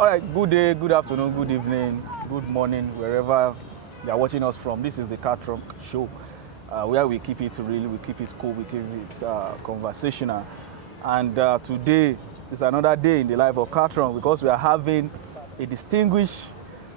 All right, good day, good afternoon, good evening, good morning, wherever you are watching us from. This is the Car Trunk Show, where we keep it real, we keep it cool, we keep it conversational. And today is another day in the life of Car Trunk because we are having a distinguished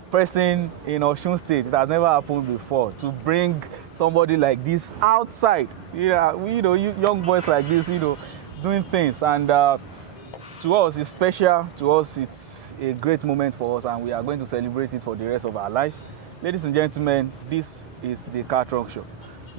person in Osun State. It has never happened before to bring somebody like this outside. Yeah, young boys like this, doing things. And to us, it's special. To us, it's a great moment for us, and we are going to celebrate it for the rest of our life. Ladies and gentlemen, this is the Car Trunk Show.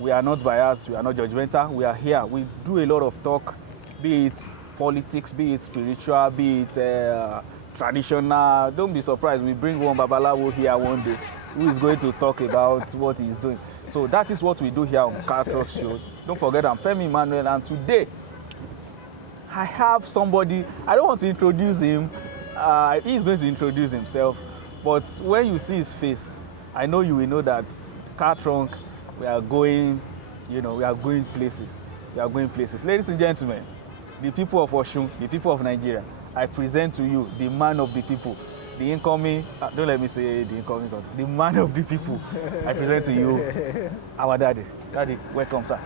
We are not biased, we are not judgmental. We are here. We do a lot of talk, be it politics, be it spiritual, be it traditional. Don't be surprised. We bring one Babalawo here one day who is going to talk about what he is doing. So that is what we do here on Car Trunk Show. Don't forget, I'm Femi Emmanuel, and today I have somebody. I don't want to introduce him. He's going to introduce himself, but when you see his face, I know you will know that Car Trunk, we are going places. We are going places. Ladies and gentlemen, the people of Osun, the people of Nigeria, I present to you the man of the people, the incoming, don't let me say the incoming, the man of the people. I present to you our daddy. Daddy, welcome, sir.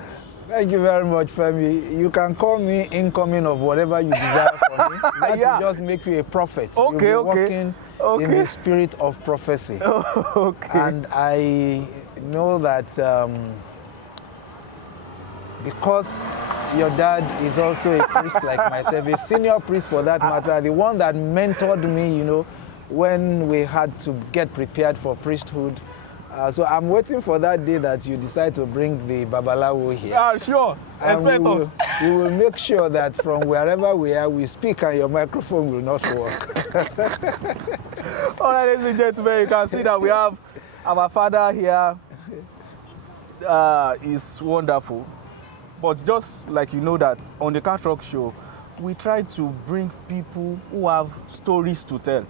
Thank you very much, Femi. You can call me incoming of whatever you desire from me. That will just make you a prophet. Okay, You'll be walking in the spirit of prophecy. Okay. And I know that because your dad is also a priest like myself, a senior priest for that matter, the one that mentored me, when we had to get prepared for priesthood. So I'm waiting for that day that you decide to bring the Babalawo here. Sure. Expect us. We will make sure that from wherever we are, we speak and your microphone will not work. All right, ladies and gentlemen, you can see that we have our father here. Is wonderful. But just like you know that on the Car Trunk Show, we try to bring people who have stories to tell,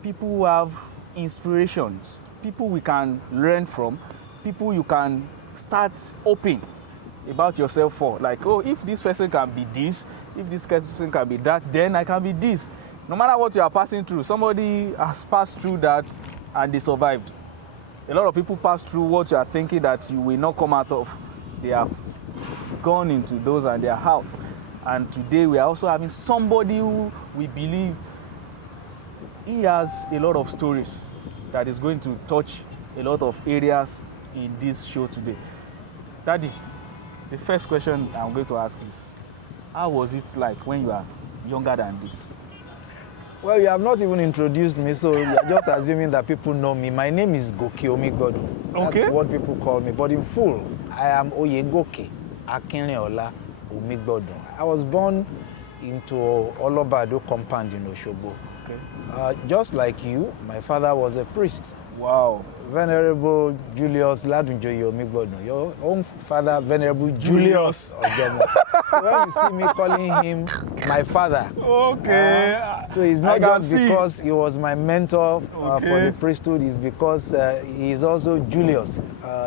people who have inspirations, people we can learn from, people you can start hoping about yourself for. Like, oh, if this person can be this, if this person can be that, then I can be this. No matter what you are passing through, somebody has passed through that and they survived. A lot of people pass through what you are thinking that you will not come out of. They have gone into those and they are out. And today we are also having somebody who we believe he has a lot of stories that is going to touch a lot of areas in this show today. Daddy, the first question I'm going to ask is, how was it like when you are younger than this? Well, you have not even introduced me, so you're just assuming that people know me. My name is Goke Omigbodun. That's what people call me. But in full, I am Goke Omigbodun. I was born into Olobado compound in Osogbo. Just like you, my father was a priest. Wow. Venerable Julius Ladunjoye Omigbodun. Your own father, Venerable Julius Ojomo. So when you see me calling him my father, so it's not just because he was my mentor for the priesthood, it's because he is also Julius,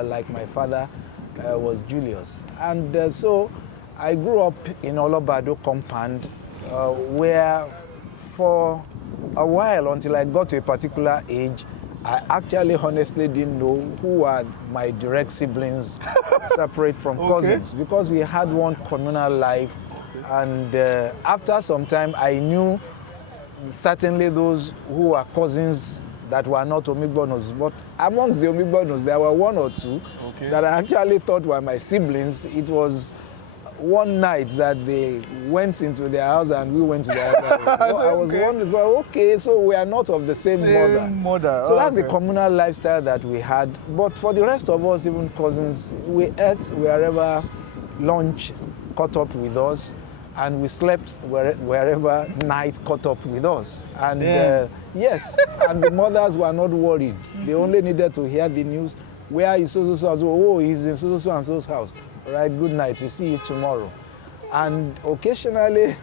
like my father was Julius. And so I grew up in Olobado compound, where for a while, until I got to a particular age, I actually honestly didn't know who were my direct siblings separate from cousins, because we had one communal life. And after some time, I knew certainly those who were cousins that were not Omigboduns. But amongst the Omigboduns, there were one or two that I actually thought were my siblings. It was one night that they went into their house and we went to their house. I was wondering, so we are not of the same mother. So that's the communal lifestyle that we had. But for the rest of us, even cousins, we ate wherever lunch caught up with us, and we slept wherever night caught up with us. And yes, and the mothers were not worried. They only needed to hear the news. Where is so-so-so house? Oh, he's in so-so-so and so's house. All right, good night. We'll see you tomorrow. And occasionally,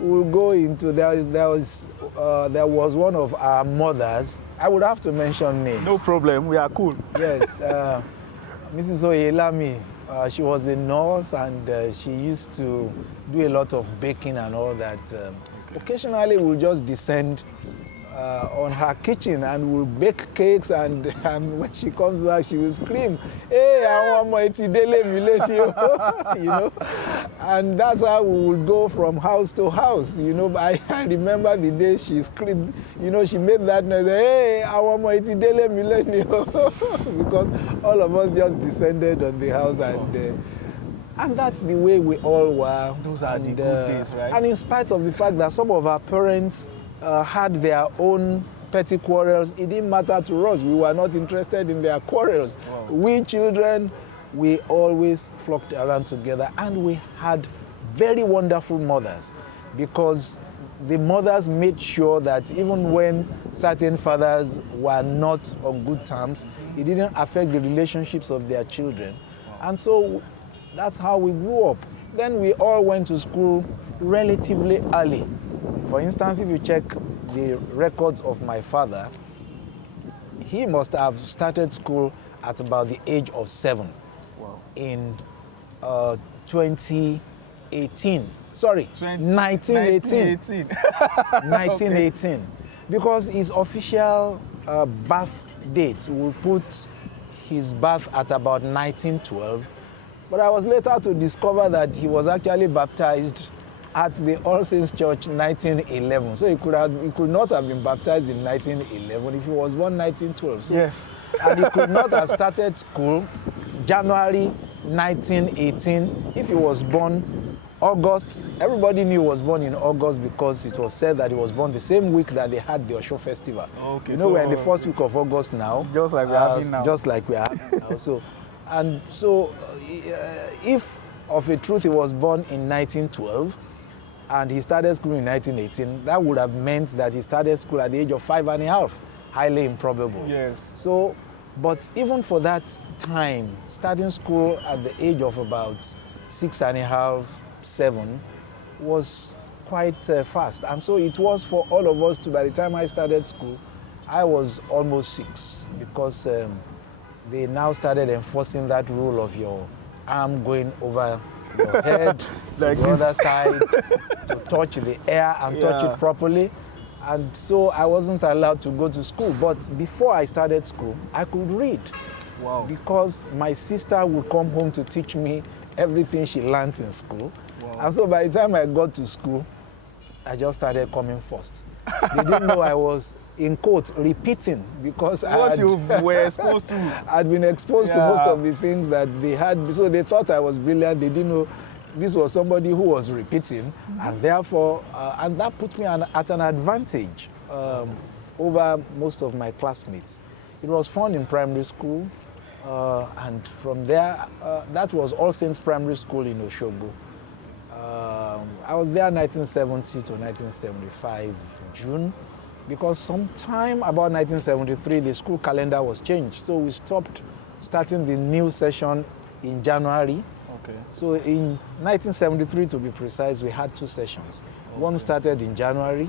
we'll go into, there was one of our mothers. I would have to mention names. No problem. We are cool. Yes. Mrs. Oyelami, she was a nurse, and she used to do a lot of baking and all that. Occasionally, we'll just descend on her kitchen and will bake cakes, and when she comes back she will scream, "Hey, I want my tidele mileti," you know. And that's how we would go from house to house, you know. I remember the day she screamed, you know, she made that noise, "Hey, I want my tidele mileti," because all of us just descended on the house, and that's the way we all were. Those are the good days, right? And in spite of the fact that some of our parents had their own petty quarrels, it didn't matter to us. We were not interested in their quarrels. Wow. We children, we always flocked around together, and we had very wonderful mothers, because the mothers made sure that even when certain fathers were not on good terms, it didn't affect the relationships of their children. Wow. And so that's how we grew up. Then we all went to school relatively early. For instance, if you check the records of my father, he must have started school at about the age of 7. Wow. In 2018. Sorry, 1918. 1918. Okay. Because his official birth date will put his birth at about 1912. But I was later to discover that he was actually baptized at the All Saints Church 1911. So he could not have been baptized in 1911 if he was born 1912. So, yes. And he could not have started school January 1918 if he was born August. Everybody knew he was born in August because it was said that he was born the same week that they had the Osun festival. Okay, you know, we're in the first week of August now. Just like we're having now. Just like we are having now. So, if of a truth he was born in 1912 and he started school in 1918, that would have meant that he started school at the age of 5.5. Highly improbable. Yes. So, but even for that time, starting school at the age of about 6.5, 7 was quite fast. And so it was for all of us to, by the time I started school, I was almost 6, because they now started enforcing that rule of your arm going over your head to like the other side to touch the air and touch it properly. And so I wasn't allowed to go to school. But before I started school, I could read. Wow. Because my sister would come home to teach me everything she learned in school. Wow. And so by the time I got to school, I just started coming first. They didn't know I was, in quote, repeating, because you were exposed to. I'd been exposed to most of the things that they had. So they thought I was brilliant. They didn't know this was somebody who was repeating. And therefore, and that put me at an advantage over most of my classmates. It was fun in primary school. And from there, that was All Saints Primary School in Osogbo. I was there 1970 to 1975 June, because sometime about 1973 the school calendar was changed, so we stopped starting the new session in January. Okay. So in 1973, to be precise, we had 2 sessions. Okay. One started in January,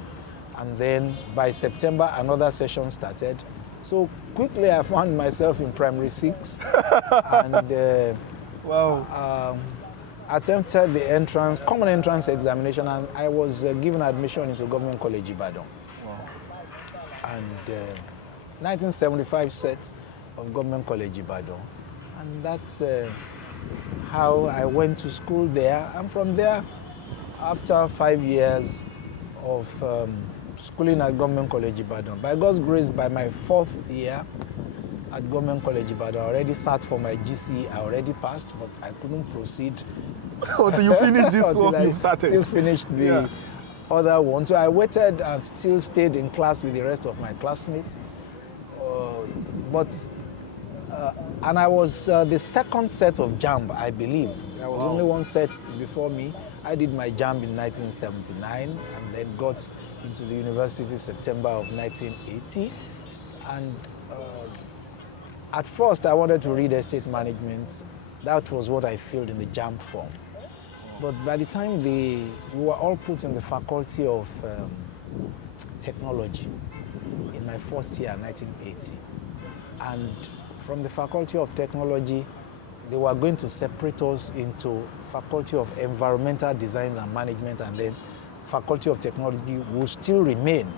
and then by September another session started. So quickly I found myself in primary 6 and wow. Attempted the common entrance examination, and I was given admission into Government College Ibadan. Wow. And 1975 set of Government College Ibadan, and that's how I went to school there. And from there, after 5 years of schooling at Government College Ibadan, by God's grace, by my 4th year at Government College Ibadan, I already sat for my GC. I already passed, but I couldn't proceed until you finished this one you started. Still finished the other one. So I waited and still stayed in class with the rest of my classmates. And I was the second set of JAMB, I believe. There was only one set before me. I did my JAMB in 1979 and then got into the university September of 1980. And at first I wanted to read estate management. That was what I filled in the JAMB form. But by the time we were all put in the faculty of technology in my first year, 1980. And from the faculty of technology, they were going to separate us into faculty of environmental design and management, and then faculty of technology will still remain.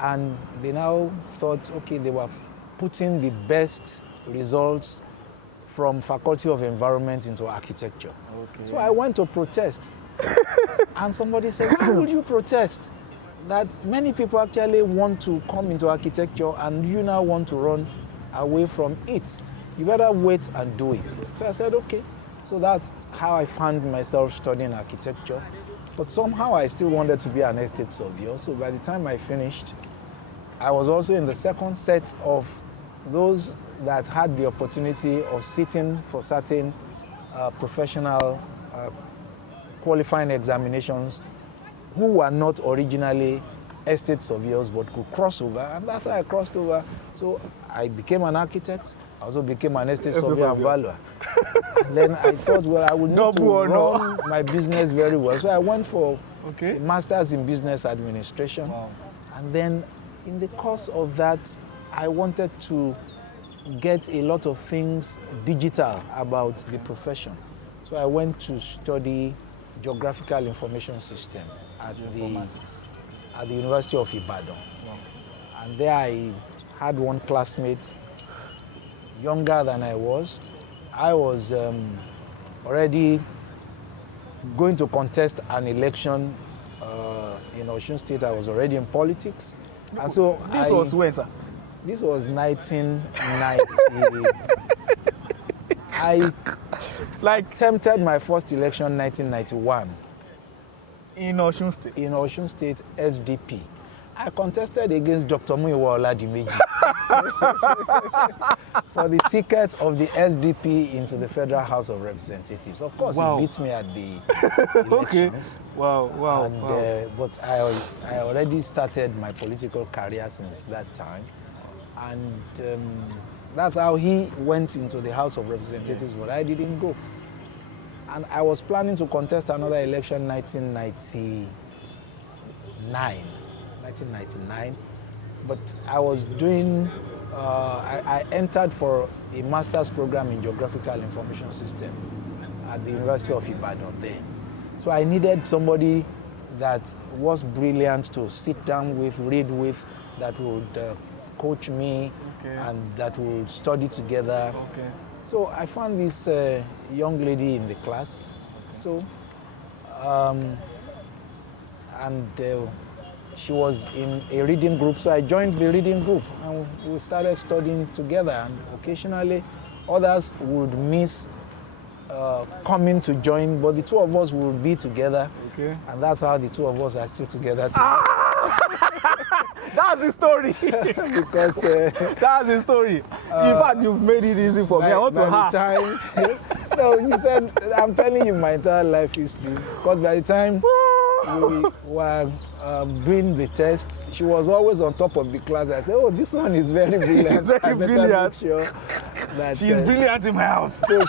And they now thought, okay, they were putting the best results from Faculty of Environment into architecture. Okay. So I went to protest. And somebody said, how will you protest? That many people actually want to come into architecture and you now want to run away from it. You better wait and do it. So I said, okay. So that's how I found myself studying architecture. But somehow I still wanted to be an estate surveyor. So by the time I finished, I was also in the second set of those that had the opportunity of sitting for certain professional qualifying examinations who were not originally estate surveyors but could cross over, and that's how I crossed over. So I became an architect, I also became an estate surveyor and valuer. And then I thought, well, I would need to run my business very well. So I went for a master's in business administration. Wow. And then in the course of that, I wanted to get a lot of things digital about the profession. So I went to study geographical information system at the University of Ibadan. Wow. And there I had one classmate younger than I was. I was already going to contest an election in Osun State. I was already in politics. And so this was when, sir? This was 1990. I attempted my first election in 1991. In Osun State? In Osun State SDP. I contested against Dr. Muyiwa Oladimeji for the ticket of the SDP into the Federal House of Representatives. Of course, he beat me at the elections. Wow. And, but I already started my political career since that time. And that's how he went into the House of Representatives, but I didn't go. And I was planning to contest another election in 1999, but I was doing, I entered for a master's program in geographical information system at the University of Ibadan then. So I needed somebody that was brilliant to sit down with, read with, that would coach me, and that would study together. So I found this young lady in the class. So, she was in a reading group, so I joined the reading group and we started studying together, and occasionally others would miss coming to join, but the two of us would be together, and that's how the two of us are still together today. That's the story. Because that's the story. In fact, you've made it easy for me. I want to ask. No, you said, I'm telling you my entire life history, because by the time we were doing the tests, she was always on top of the class. I said, oh, this one is very brilliant. Very brilliant. Make sure that she's brilliant in my house. So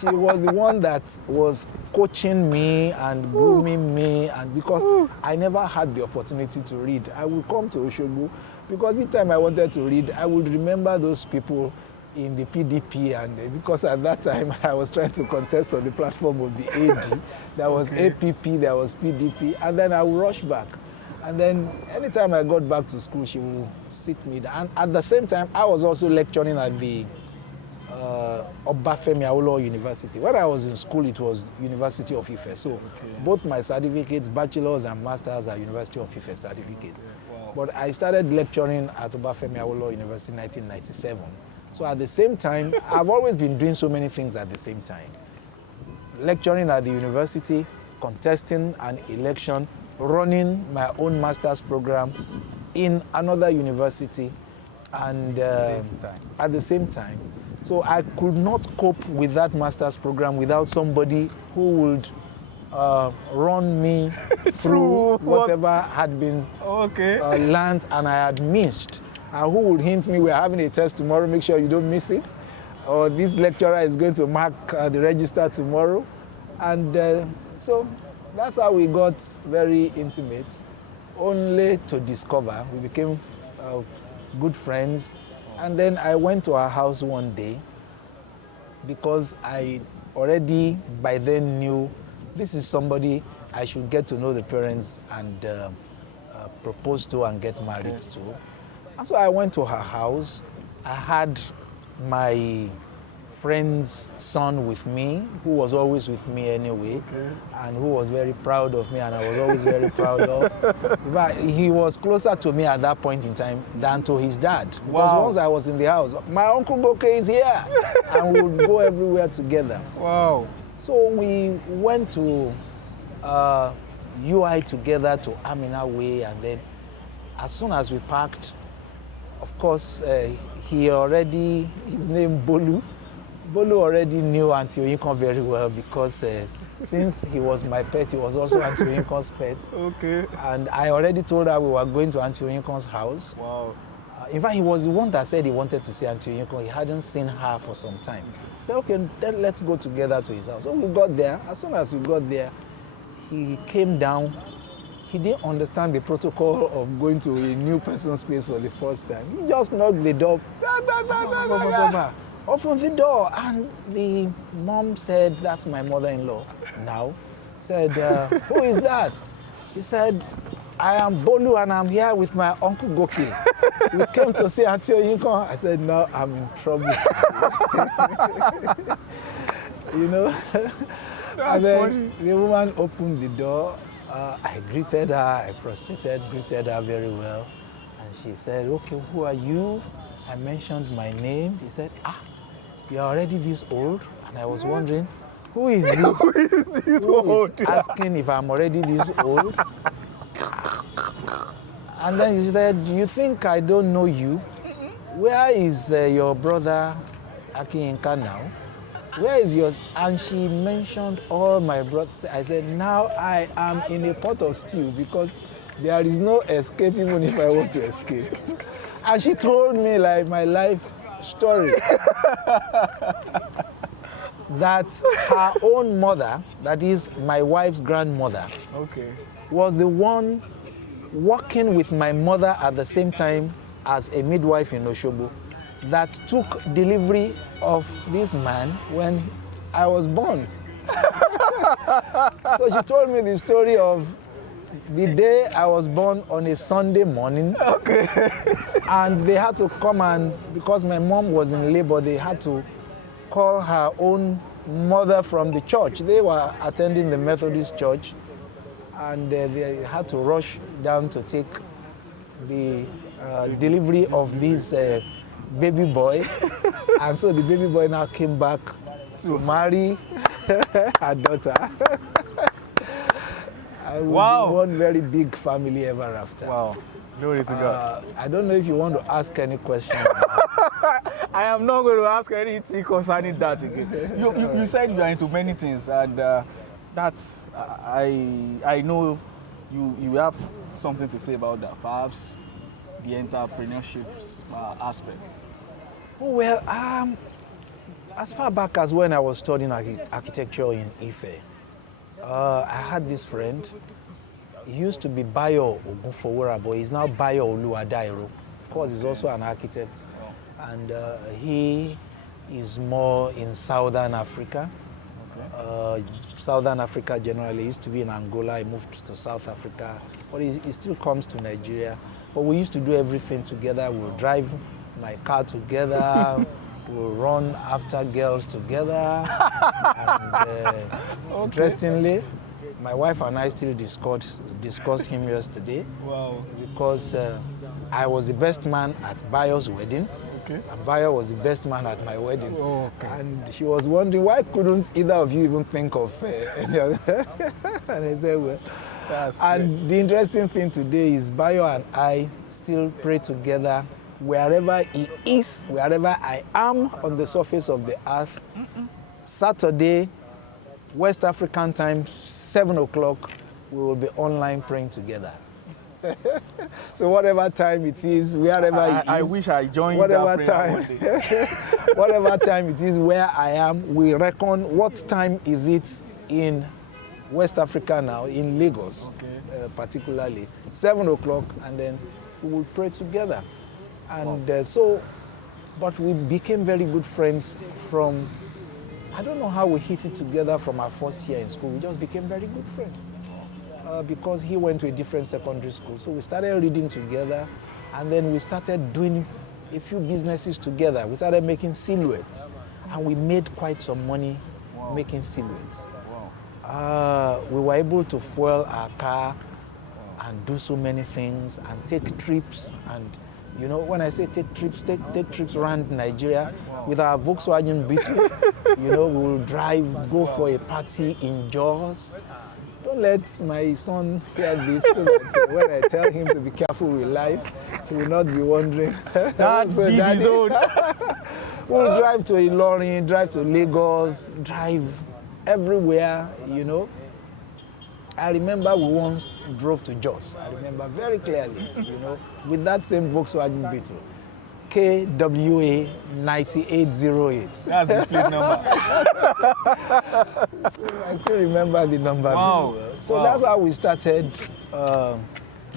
she was the one that was coaching me and grooming me, and because I never had the opportunity to read, I would come to Osogbo, because each time I wanted to read, I would remember those people in the PDP, and because at that time I was trying to contest on the platform of the AD, there was APP, there was PDP, and then I would rush back. And then anytime I got back to school, she would sit me down. And at the same time, I was also lecturing at the Obafemi Awolowo University. When I was in school, it was University of Ife. So both my certificates, bachelor's and master's, are University of Ife certificates. Wow. But I started lecturing at Obafemi Awolowo University in 1997. So at the same time, I've always been doing so many things at the same time. Lecturing at the university, contesting an election, running my own master's program in another university, and at the same time. So I could not cope with that master's program without somebody who would run me through whatever had been learned and I had missed. And who would hint me, we're having a test tomorrow, make sure you don't miss it. Or this lecturer is going to mark the register tomorrow. And so that's how we got very intimate, only to discover we became good friends. And then I went to her house one day because I already by then knew this is somebody I should get to know the parents and propose to and get married to. And so I went to her house. I had my friend's son with me, who was always with me anyway, and who was very proud of me, and I was always very proud of. But he was closer to me at that point in time than to his dad. Because once I was in the house, my uncle Goke is here, and we would go everywhere together. Wow. So we went to UI together to Amina Way, and then as soon as we parked, of course, his name Bolu already knew Auntie Oyinkan very well, because since he was my pet, he was also Auntie Oyinkan's pet. Okay. And I already told her we were going to Auntie Oyinkan's house. Wow. In fact, he was the one that said he wanted to see Auntie Oyinkan. He hadn't seen her for some time. I said, okay, then let's go together to his house. So we got there. As soon as we got there, he came down. He didn't understand the protocol of going to a new person's place for the first time. He just knocked the door. Open the door, and the mom said, that's my mother-in-law now. Said, who is that? He said, I am Bolu, and I'm here with my uncle Goke. We came to see Auntie Oyinkan. I said, no, I'm in trouble. You know? And then funny. The woman opened the door. I greeted her, I prostrated, greeted her very well. And she said, okay, who are you? I mentioned my name. He said, you are already this old? And I was wondering, who is this? Who is this old? Is asking if I'm already this old? And then he said, you think I don't know you? Where is your brother Akinka now? Where is yours? And she mentioned all my brothers. I said, now I am in a pot of stew, because there is no escape even if I want to escape. And she told me like my life story. That her own mother, that is my wife's grandmother, was the one working with my mother at the same time as a midwife in Osogbo, that took delivery of this man when I was born. So she told me the story of the day I was born on a Sunday morning. And they had to come, and because my mom was in labor, they had to call her own mother from the church. They were attending the Methodist church, and they had to rush down to take the delivery of this baby boy. And so the baby boy now came back to marry her daughter. Wow. One very big family ever after. Wow. Glory to God. I don't know if you want to ask any question. I am not going to ask anything concerning that again. You said you are into many things, and that's I know you have something to say about that. Perhaps the entrepreneurship aspect. Oh, well, as far back as when I was studying architecture in Ife, I had this friend. He used to be Bayo Ogunfowora, but he's now Bayo Oluwadairo. Of course, he's also an architect. And he is more in Southern Africa. Southern Africa generally. He used to be in Angola. He moved to South Africa. But he still comes to Nigeria. But we used to do everything together. We'll drive my car together. We'll run after girls together. And interestingly, my wife and I still discussed him yesterday. Wow. Because I was the best man at Bayo's wedding. And Bayo was the best man at my wedding. And she was wondering, why couldn't either of you even think of any other? And I said, well. And the interesting thing today is Bayo and I still pray together wherever he is, wherever I am on the surface of the earth. Saturday, West African time, 7 o'clock, we will be online praying together. So whatever time it is, wherever it is. I wish I joined whatever that time, whatever time it is where I am, we reckon what time is it in West Africa now, in Lagos, particularly. 7 o'clock, and then we will pray together. And but we became very good friends from, I don't know how we hit it together from our first year in school. We just became very good friends. because he went to a different secondary school. So we started reading together, and then we started doing a few businesses together. We started making silhouettes, and we made quite some money making silhouettes. We were able to fuel our car and do so many things and take trips. And you know, when I say take trips around Nigeria with our Volkswagen Beetle. You know, we will drive, go for a party in Jos. Don't let my son hear this, so that when I tell him to be careful with life, he will not be wondering. That's so his own. We'll drive to Ilorin, drive to Lagos, drive everywhere, you know. I remember we once drove to Jos. I remember very clearly, you know, with that same Volkswagen Beetle, KWA 9808. That's the plate number. So I still remember the number. Wow. So that's how we started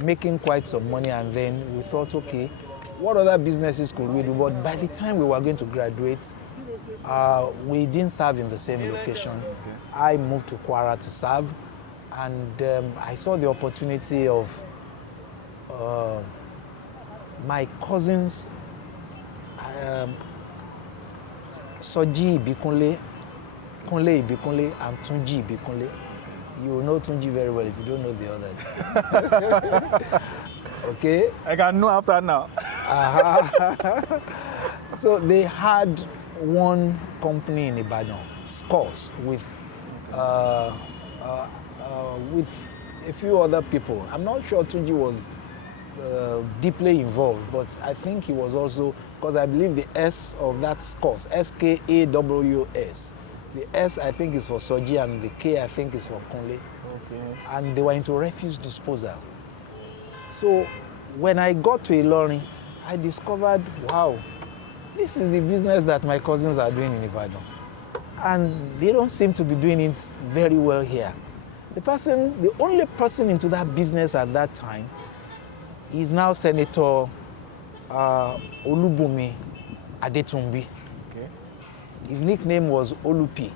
making quite some money, and then we thought, okay, what other businesses could we do? But by the time we were going to graduate, we didn't serve in the same location. I moved to Kwara to serve, and I saw the opportunity of my cousins, Soji Ibikunle, Kunle Ibikunle, and Tunji Ibikunle. You will know Tunji very well if you don't know the others. Okay? I can know after now. So they had one company in Ibadan, Scores, with a few other people. I'm not sure Tunji was deeply involved, but I think he was also, because I believe the S of that Scores, SKAWS, the S I think is for Soji and the K I think is for Kunle. Okay. And they were into refuse disposal. So when I got to Ilorin, I discovered, wow, this is the business that my cousins are doing in Ibadan. And they don't seem to be doing it very well here. The only person into that business at that time is now Senator Olubumi Adetumbi. Okay. His nickname was Olupi.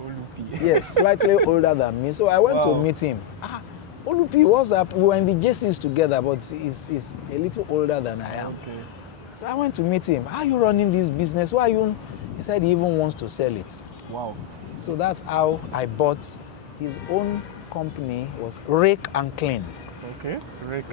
Olupi. Yes, slightly older than me. So I went to meet him. Olupi, what's up? We were in the JCs together, but he's a little older than I am. Okay. So I went to meet him. How are you running this business? Why are you? He said he even wants to sell it. Wow. So that's how I bought his own company, was Rake and Clean. Okay.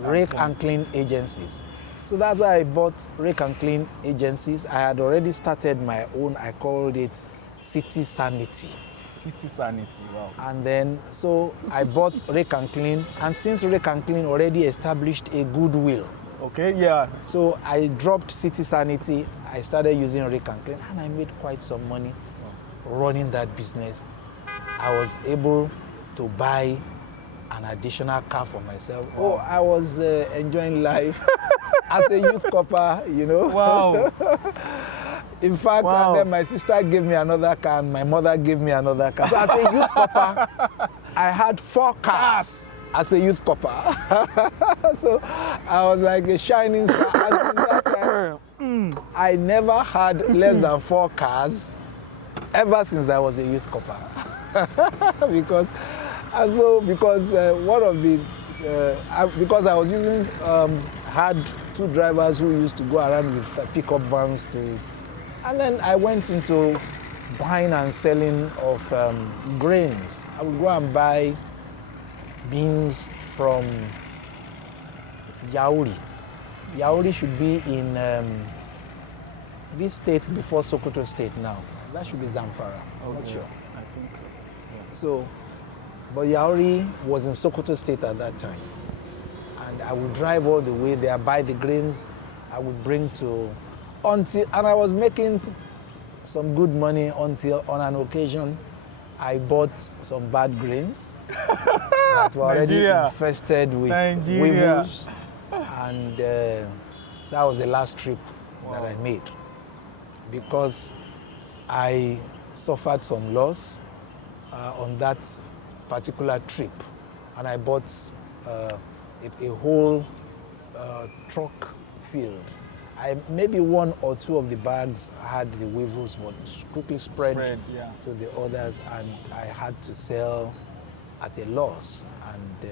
Rake and Clean Agencies. So that's how I bought Rake and Clean Agencies. I had already started my own. I called it City Sanity. City Sanity, wow. And then, so I bought Rake and Clean, and since Rake and Clean already established a goodwill. Okay, yeah. So I dropped City Sanity, I started using Rake and Clean, and I made quite some money running that business. I was able to buy an additional car for myself. Wow. Oh, I was enjoying life as a youth copper, you know. Wow. In fact, and then my sister gave me another car, and my mother gave me another car. So as a youth copper, I had 4 cars as a youth copper. So I was like a shining star. I never had less than 4 cars ever since I was a youth copper. because one of the because I was using had 2 drivers who used to go around with pickup vans to. And then I went into buying and selling of grains. I would go and buy beans from Yauri. Yauri should be in this state before Sokoto State now. That should be Zamfara. I'm not sure. I think so. Yeah. So, but Yauri was in Sokoto State at that time. And I would drive all the way there, buy the grains, I would bring to and I was making some good money until on an occasion I bought some bad grains that were already infested with weevils, and that was the last trip that I made because I suffered some loss on that particular trip, and I bought a whole truck filled. Maybe 1 or 2 of the bags had the weevils, but quickly spread to the others, and I had to sell at a loss, and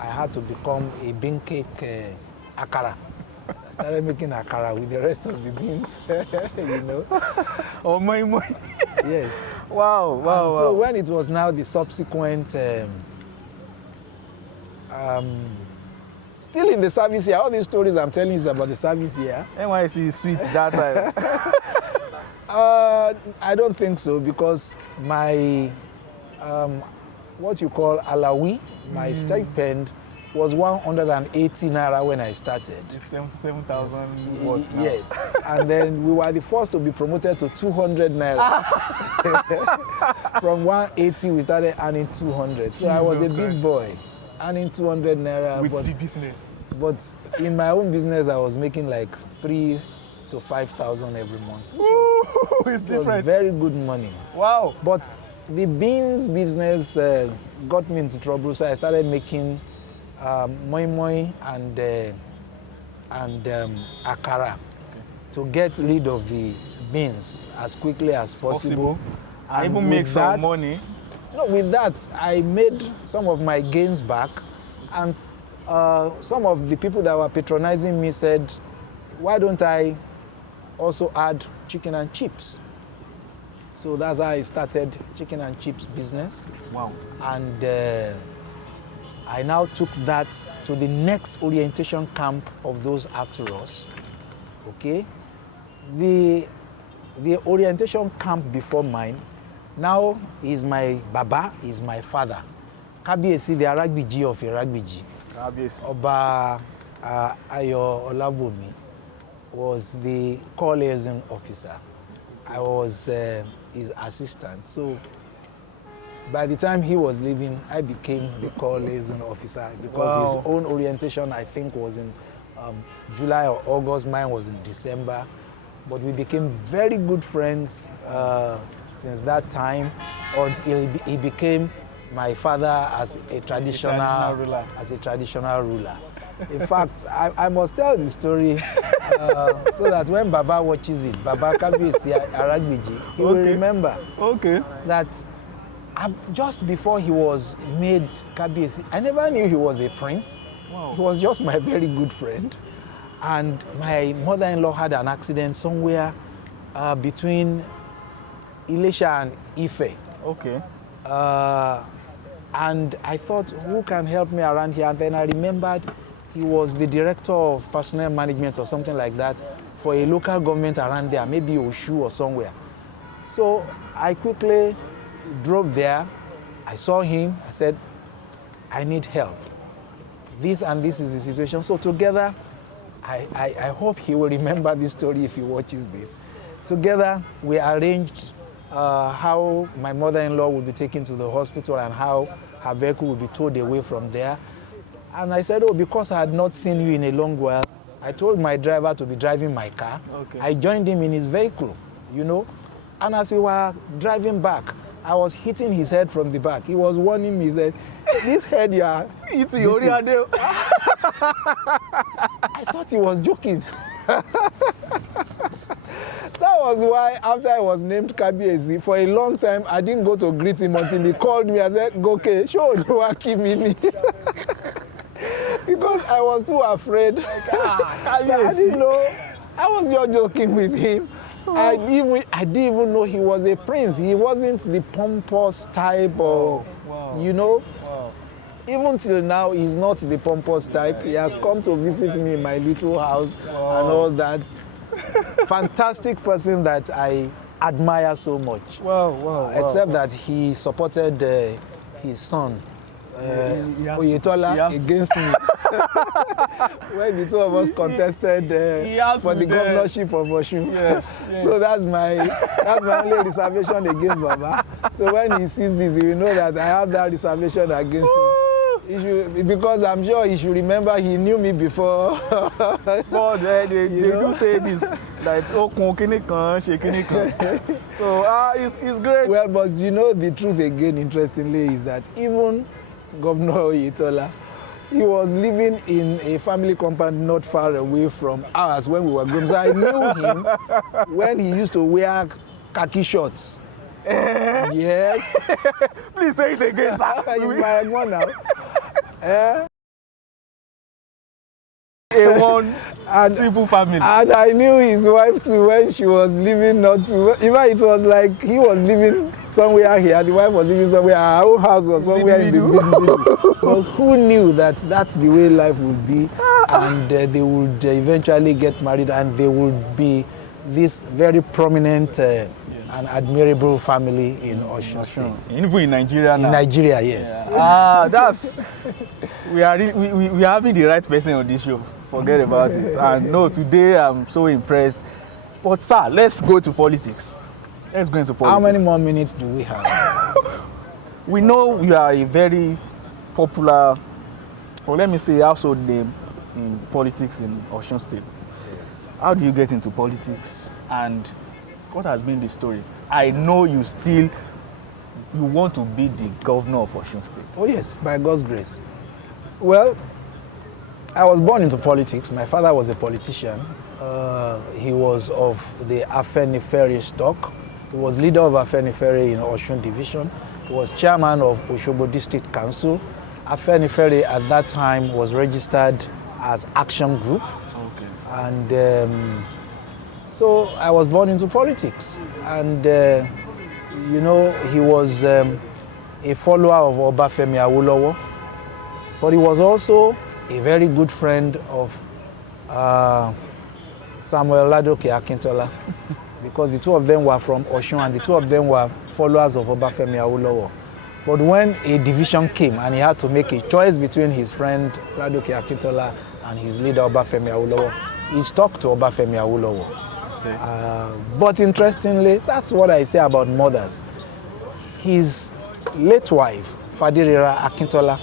I had to become a bean cake akara. I started making akara with the rest of the beans, you know. Oh my. Yes. Wow, wow, and wow. So when it was now the subsequent, still in the service year, all these stories I'm telling you is about the service year. NYC is sweet that time. I don't think so, because my, what you call alawi, my stipend was 180 naira when I started. It's 77,000 was now. Yes, and then we were the first to be promoted to 200 naira. From 180 we started earning 200. So I was a big boy, earning 200 naira. With the business. But in my own business I was making like 3,000 to 5,000 every month. It's It different. was very good money. Wow. But the beans business got me into trouble, so I started making moi moi and akara to get rid of the beans as quickly as possible. And even make some money. No, with that, I made some of my gains back, and some of the people that were patronizing me said, why don't I also add chicken and chips? So that's how I started chicken and chips business. Wow. And I now took that to the next orientation camp of those after us. Okay? The orientation camp before mine, now is my Baba, is my father. Kábíyèsí, the Aragbiji of Iragbiji. Kábíyèsí. Oba Ayo Olabomi was the call liaison officer. I was his assistant. So by the time he was leaving, I became the call liaison officer, because his own orientation, I think, was in July or August. Mine was in December. But we became very good friends since that time, until he became my father as a traditional ruler. In fact, I must tell the story so that when Baba watches it, Baba Kábíyèsí Aragbiji, he will remember that just before he was made Kábíyèsí, I never knew he was a prince. Wow. He was just my very good friend. And my mother-in-law had an accident somewhere between Ilesha and Ife. Okay. And I thought, who can help me around here? And then I remembered he was the director of personnel management or something like that for a local government around there, maybe Oshu or somewhere. So I quickly drove there. I saw him. I said, I need help. This and this is the situation. So together, I hope he will remember this story if he watches this. Together, we arranged how my mother-in-law will be taken to the hospital and how her vehicle will be towed away from there. And I said, oh, because I had not seen you in a long while, I told my driver to be driving my car. Okay. I joined him in his vehicle, you know. And as we were driving back, I was hitting his head from the back. He was warning me, he said, this head you are hitting. I thought he was joking. That was why after I was named Kábíyèsí, for a long time, I didn't go to greet him until he called me and said, Goke, show you are Kimini. Because I was too afraid. I didn't know. I was just joking with him. I didn't even know he was a prince. He wasn't the pompous type or, you know. Wow. Even till now, he's not the pompous type. He has come to visit me in my little house and all that. Fantastic person that I admire so much. Except that he supported his son, Oyetola, against me. When the two of us contested for the governorship of Osun. Yes. So that's my only reservation against Baba. So when he sees this, he will know that I have that reservation against him. Because I'm sure he should remember he knew me before. But they do say this, that so it's great. Well, but you know the truth again, interestingly, is that even Governor Oyetola, he was living in a family compound not far away from ours when we were growing. So I knew him when he used to wear khaki shorts Yes. Please say it again, sir. He's my one now. A1 simple family. And I knew his wife too when she was living not too. Even it was like he was living somewhere here, the wife was living somewhere, our own house was somewhere in the middle. But who knew that that's the way life would be, and they would eventually get married, and they would be this very prominent and admirable family in Osun State. Even in Nigeria now. In Nigeria, yes. Yeah. That's we are having the right person on this show. Forget about it. And no, today I'm so impressed. But sir, let's go to politics. Let's go into politics. How many more minutes do we have? We know you are a very popular, or let me say, household name in politics in Osun State. Yes. How do you get into politics, and what has been the story? I know you want to be the governor of Osun State. Oh yes, by God's grace. Well, I was born into politics. My father was a politician. He was of the Afenifere stock. He was leader of Afenifere in Osun Division. He was chairman of Osogbo District Council. Afenifere at that time was registered as Action Group. Okay. And so I was born into politics. And, he was a follower of Obafemi Awolowo. But he was also a very good friend of Samuel Ladoke Akintola, because the two of them were from Osun and the two of them were followers of Obafemi Awolowo. But when a division came and he had to make a choice between his friend Ladoke Akintola and his leader Obafemi Awolowo, he stuck to Obafemi Awolowo. Okay. But interestingly, that's what I say about mothers. His late wife, Fadirira Akintola,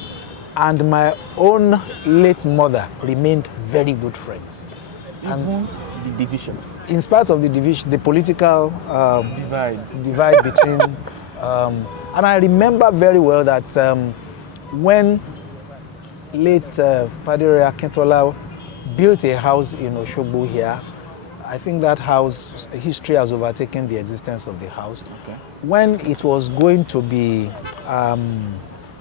and my own late mother remained very good friends. And the division. In spite of the division, the political divide between, and I remember very well that when late Fadere Akintola built a house in Osogbo here, I think that house, history has overtaken the existence of the house. Okay. When it was going to be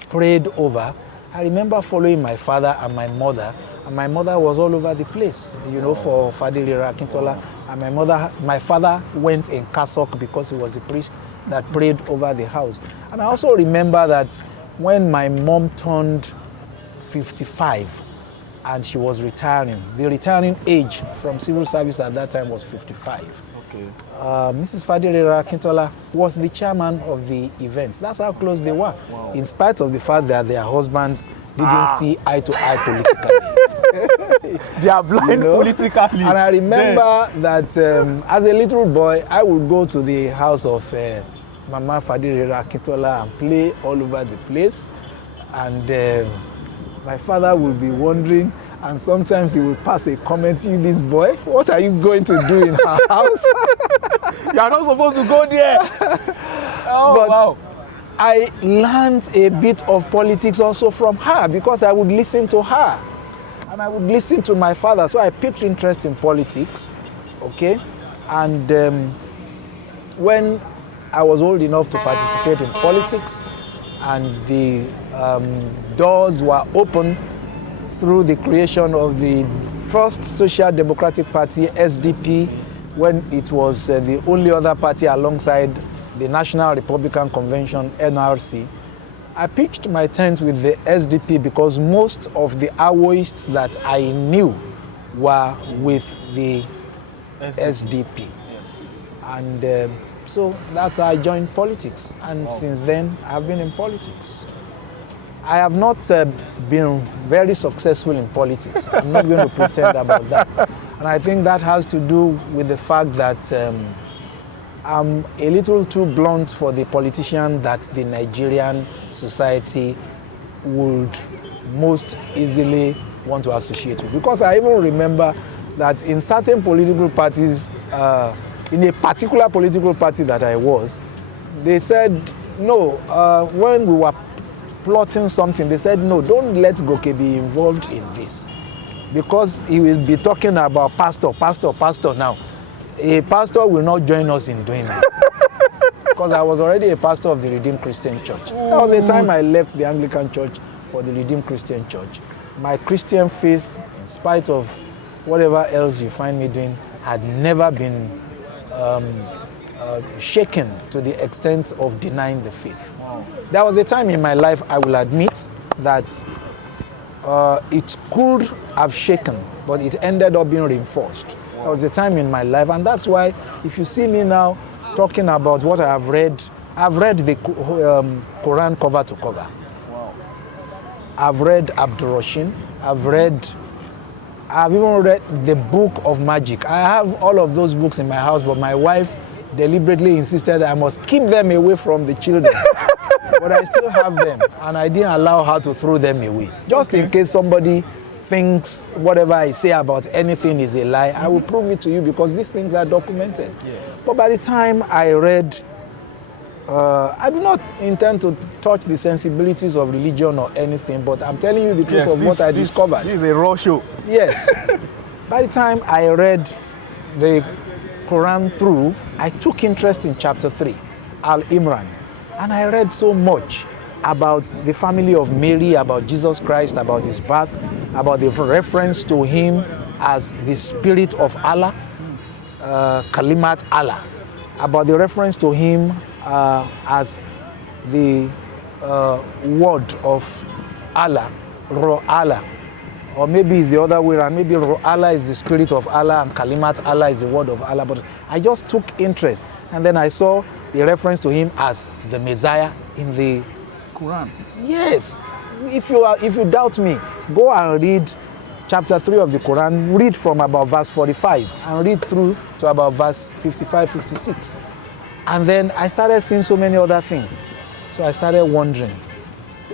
prayed over, I remember following my father and my mother was all over the place, for Fadilira Akintola. And my father went in cassock because he was the priest that prayed over the house. And I also remember that when my mom turned 55 and she was retiring, the retiring age from civil service at that time was 55. Okay. Mrs. Fadilira Akintola was the chairman of the event. That's how close they were, wow. In spite of the fact that their husbands didn't see eye to eye politically. They are blind politically. And I remember that as a little boy, I would go to the house of Mama Fadilira Akintola and play all over the place. And my father would be wondering, and sometimes he would pass a comment to you, this boy, what are you going to do in her house? You are not supposed to go there. But wow. I learned a bit of politics also from her because I would listen to her and I would listen to my father. So I picked interest in politics, okay? And when I was old enough to participate in politics and the doors were open through the creation of the first Social Democratic Party, SDP, when it was the only other party alongside the National Republican Convention, NRC. I pitched my tent with the SDP because most of the Awoists that I knew were with the SDP. Yeah. And so that's how I joined politics. And wow. Since then, I've been in politics. I have not been very successful in politics. I'm not going to pretend about that. And I think that has to do with the fact that I'm a little too blunt for the politician that the Nigerian society would most easily want to associate with. Because I even remember that in certain political parties, in a particular political party that I was, they said, no, when we were plotting something, they said, no, don't let Goke be involved in this. Because he will be talking about pastor now. A pastor will not join us in doing this. because I was already a pastor of the Redeemed Christian Church. There was a time I left the Anglican Church for the Redeemed Christian Church. My Christian faith, in spite of whatever else you find me doing, had never been shaken to the extent of denying the faith. Wow. There was a time in my life, I will admit, that it could have shaken, but it ended up being reinforced. Wow. There was a time in my life, and that's why if you see me now talking about what I have read, I've read the Quran cover to cover. Wow. I've read Abdurrahim. I've even read the Book of Magic. I have all of those books in my house, but my wife deliberately insisted I must keep them away from the children. But I still have them, and I didn't allow her to throw them away. Just in case somebody thinks whatever I say about anything is a lie, I will prove it to you because these things are documented. Yes. But by the time I read, I do not intend to touch the sensibilities of religion or anything, but I'm telling you the truth of what I discovered. This is a raw show. Yes. By the time I read the Quran through, I took interest in chapter 3, Al-Imran. And I read so much about the family of Mary, about Jesus Christ, about his birth, about the reference to him as the Spirit of Allah, Kalimat Allah, about the reference to him as the word of Allah, Ro Allah, or maybe it's the other way around. Maybe Ro Allah is the Spirit of Allah and Kalimat Allah is the word of Allah. But I just took interest, and then I saw the reference to him as the Messiah in the Quran. Yes. If you doubt me, go and read chapter 3 of the Quran, read from about verse 45 and read through to about verse 55, 56. And then I started seeing so many other things. So I started wondering.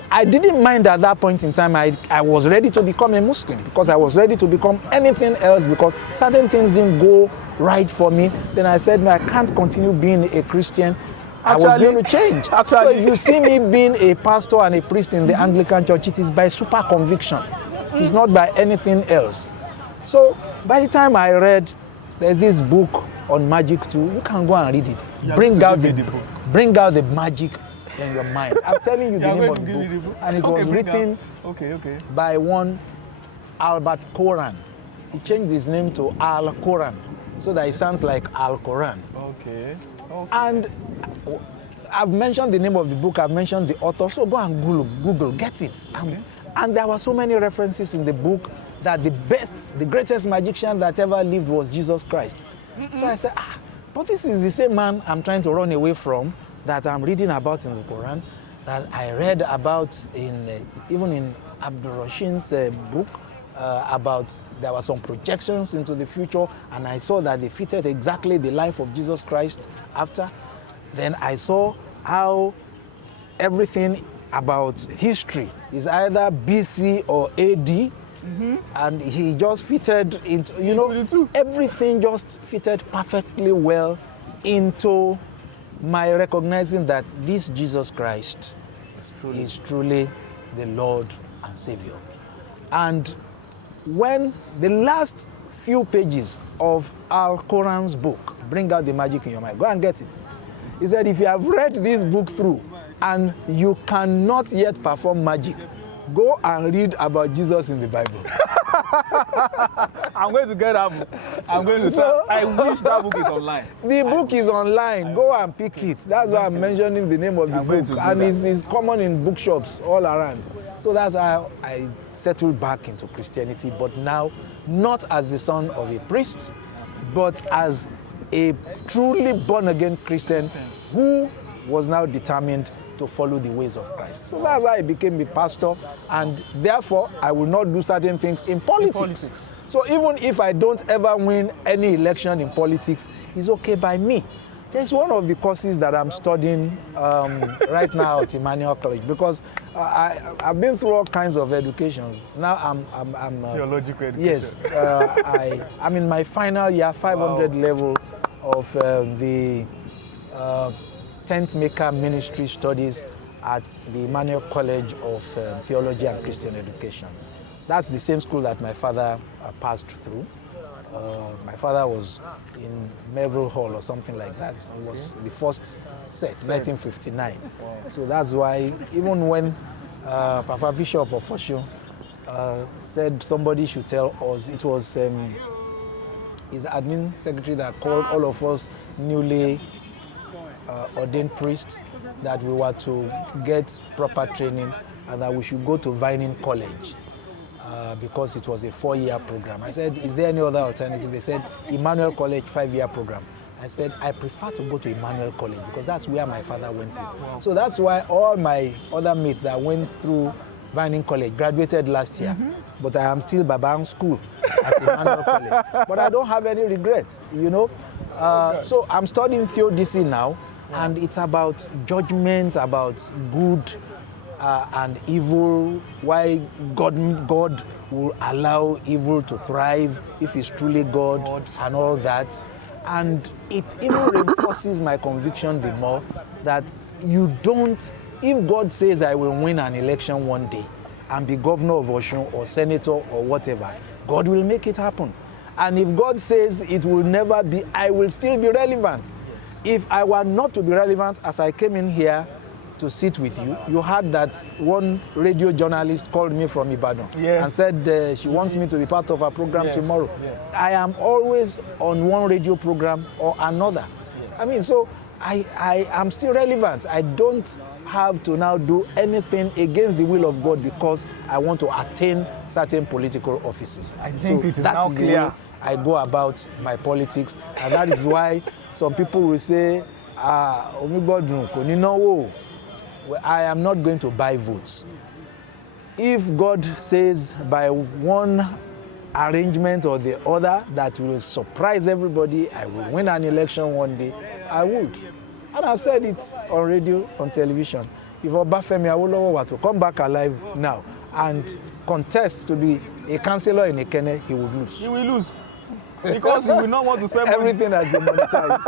I didn't mind at that point in time. I was ready to become a Muslim because I was ready to become anything else because certain things didn't go right for me. Then I said, no, I can't continue being a Christian. I was going to change. So if you see me being a pastor and a priest in the Anglican Church, it is by super conviction. It is not by anything else. So by the time I read, there's this book on magic too. You can go and read it. Bring out the magic in your mind. I'm telling you the name of the book. And it was written by one Albert Koran. He changed his name to Al Quran so that it sounds like Al Quran. Okay. And I've mentioned the name of the book, I've mentioned the author, so go and Google, get it. And there were so many references in the book that the greatest magician that ever lived was Jesus Christ. So I said, but this is the same man I'm trying to run away from that I'm reading about in the Quran, that I read about even in Abdurrahim's book, about there were some projections into the future, and I saw that they fitted exactly the life of Jesus Christ after. Then I saw how everything about history is either BC or AD, and he just fitted into, everything just fitted perfectly well into my recognizing that this Jesus Christ is truly the Lord and Savior. And when the last few pages of Al Quran's book, Bring Out the Magic in Your Mind, go and get it. He said, if you have read this book through and you cannot yet perform magic, go and read about Jesus in the Bible. I'm going to get that book. I wish that book is online. The book is online. Go and pick it. That's why I'm mentioning the name of the book. And it's common in bookshops all around. So that's how I settled back into Christianity, but now not as the son of a priest, but as a truly born-again Christian who was now determined to follow the ways of Christ. So that's how I became a pastor, and therefore I will not do certain things in politics. So even if I don't ever win any election in politics, it's okay by me. There's one of the courses that I'm studying right now at Emmanuel College, because I've been through all kinds of educations. Now I'm theological education. Yes, I'm in my final year, 500 level of the Tent Maker Ministry Studies at the Emmanuel College of Theology and Christian Education. That's the same school that my father passed through. My father was in Melville Hall or something like that. It was the first set, 1959. Wow. So that's why even when Papa Bishop of Osun said somebody should tell us, it was his admin secretary that called all of us newly ordained priests that we were to get proper training and that we should go to Vining College. Because it was a 4-year program. I said, is there any other alternative? They said, Emmanuel College, 5-year program. I said, I prefer to go to Emmanuel College because that's where my father went through. Wow. So that's why all my other mates that went through Vining College graduated last year. But I am still Babang School at Emmanuel College. But I don't have any regrets, you know. So I'm studying theology now, and it's about judgment, about good and evil, why God will allow evil to thrive if he's truly God and all that. And it even reinforces my conviction the more that you don't, if God says I will win an election one day and be governor of Osun or senator or whatever, God will make it happen. And if God says it will never be, I will still be relevant. If I were not to be relevant as I came in here to sit with you, you heard that one radio journalist called me from Ibadan and said she wants me to be part of her program tomorrow. I am always on one radio program or another. I mean, so I am still relevant. I don't have to now do anything against the will of God because I want to attain certain political offices. I think so it is now clear. I go about my politics, and that is why some people will say, Omigbodun kò ní náwó. I am not going to buy votes. If God says by one arrangement or the other that will surprise everybody, I will win an election one day, I would. And I've said it on radio, on television. If Obafemi Awolowo were to come back alive now and contest to be a councillor in Ekene, he would lose. He will lose. Because he will not want to spend everything has been monetized.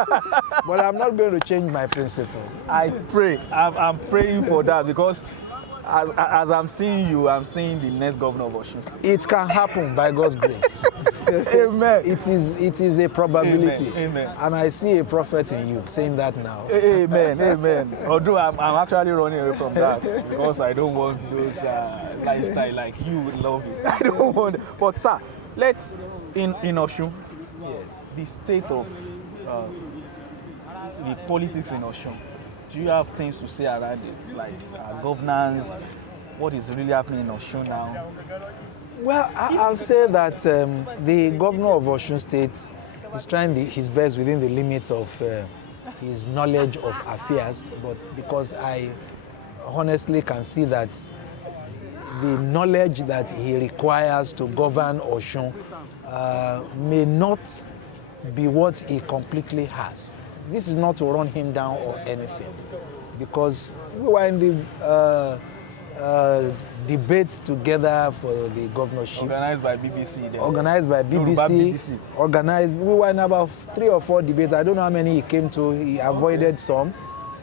But I'm not going to change my principle. I pray. I'm praying for that because as I'm seeing you, I'm seeing the next governor of Osun State. It can happen by God's grace. Amen. It is a probability. Amen. And I see a prophet in you saying that now. Amen. Amen. Although I'm actually running away from that because I don't want those lifestyle like you would love it. I don't want it. But sir, let's in Osun, the state of the politics in Osun. Do you have things to say around it, like governance? What is really happening in Osun now? Well, I'll say that the governor of Osun State is trying his best within the limits of his knowledge of affairs, but because I honestly can see that the knowledge that he requires to govern Osun may not be what he completely has. This is not to run him down or anything, because we were in the debates together for the governorship. Organized by BBC. Then. Organized by BBC. We were in about 3 or 4 debates. I don't know how many he came to. He avoided some.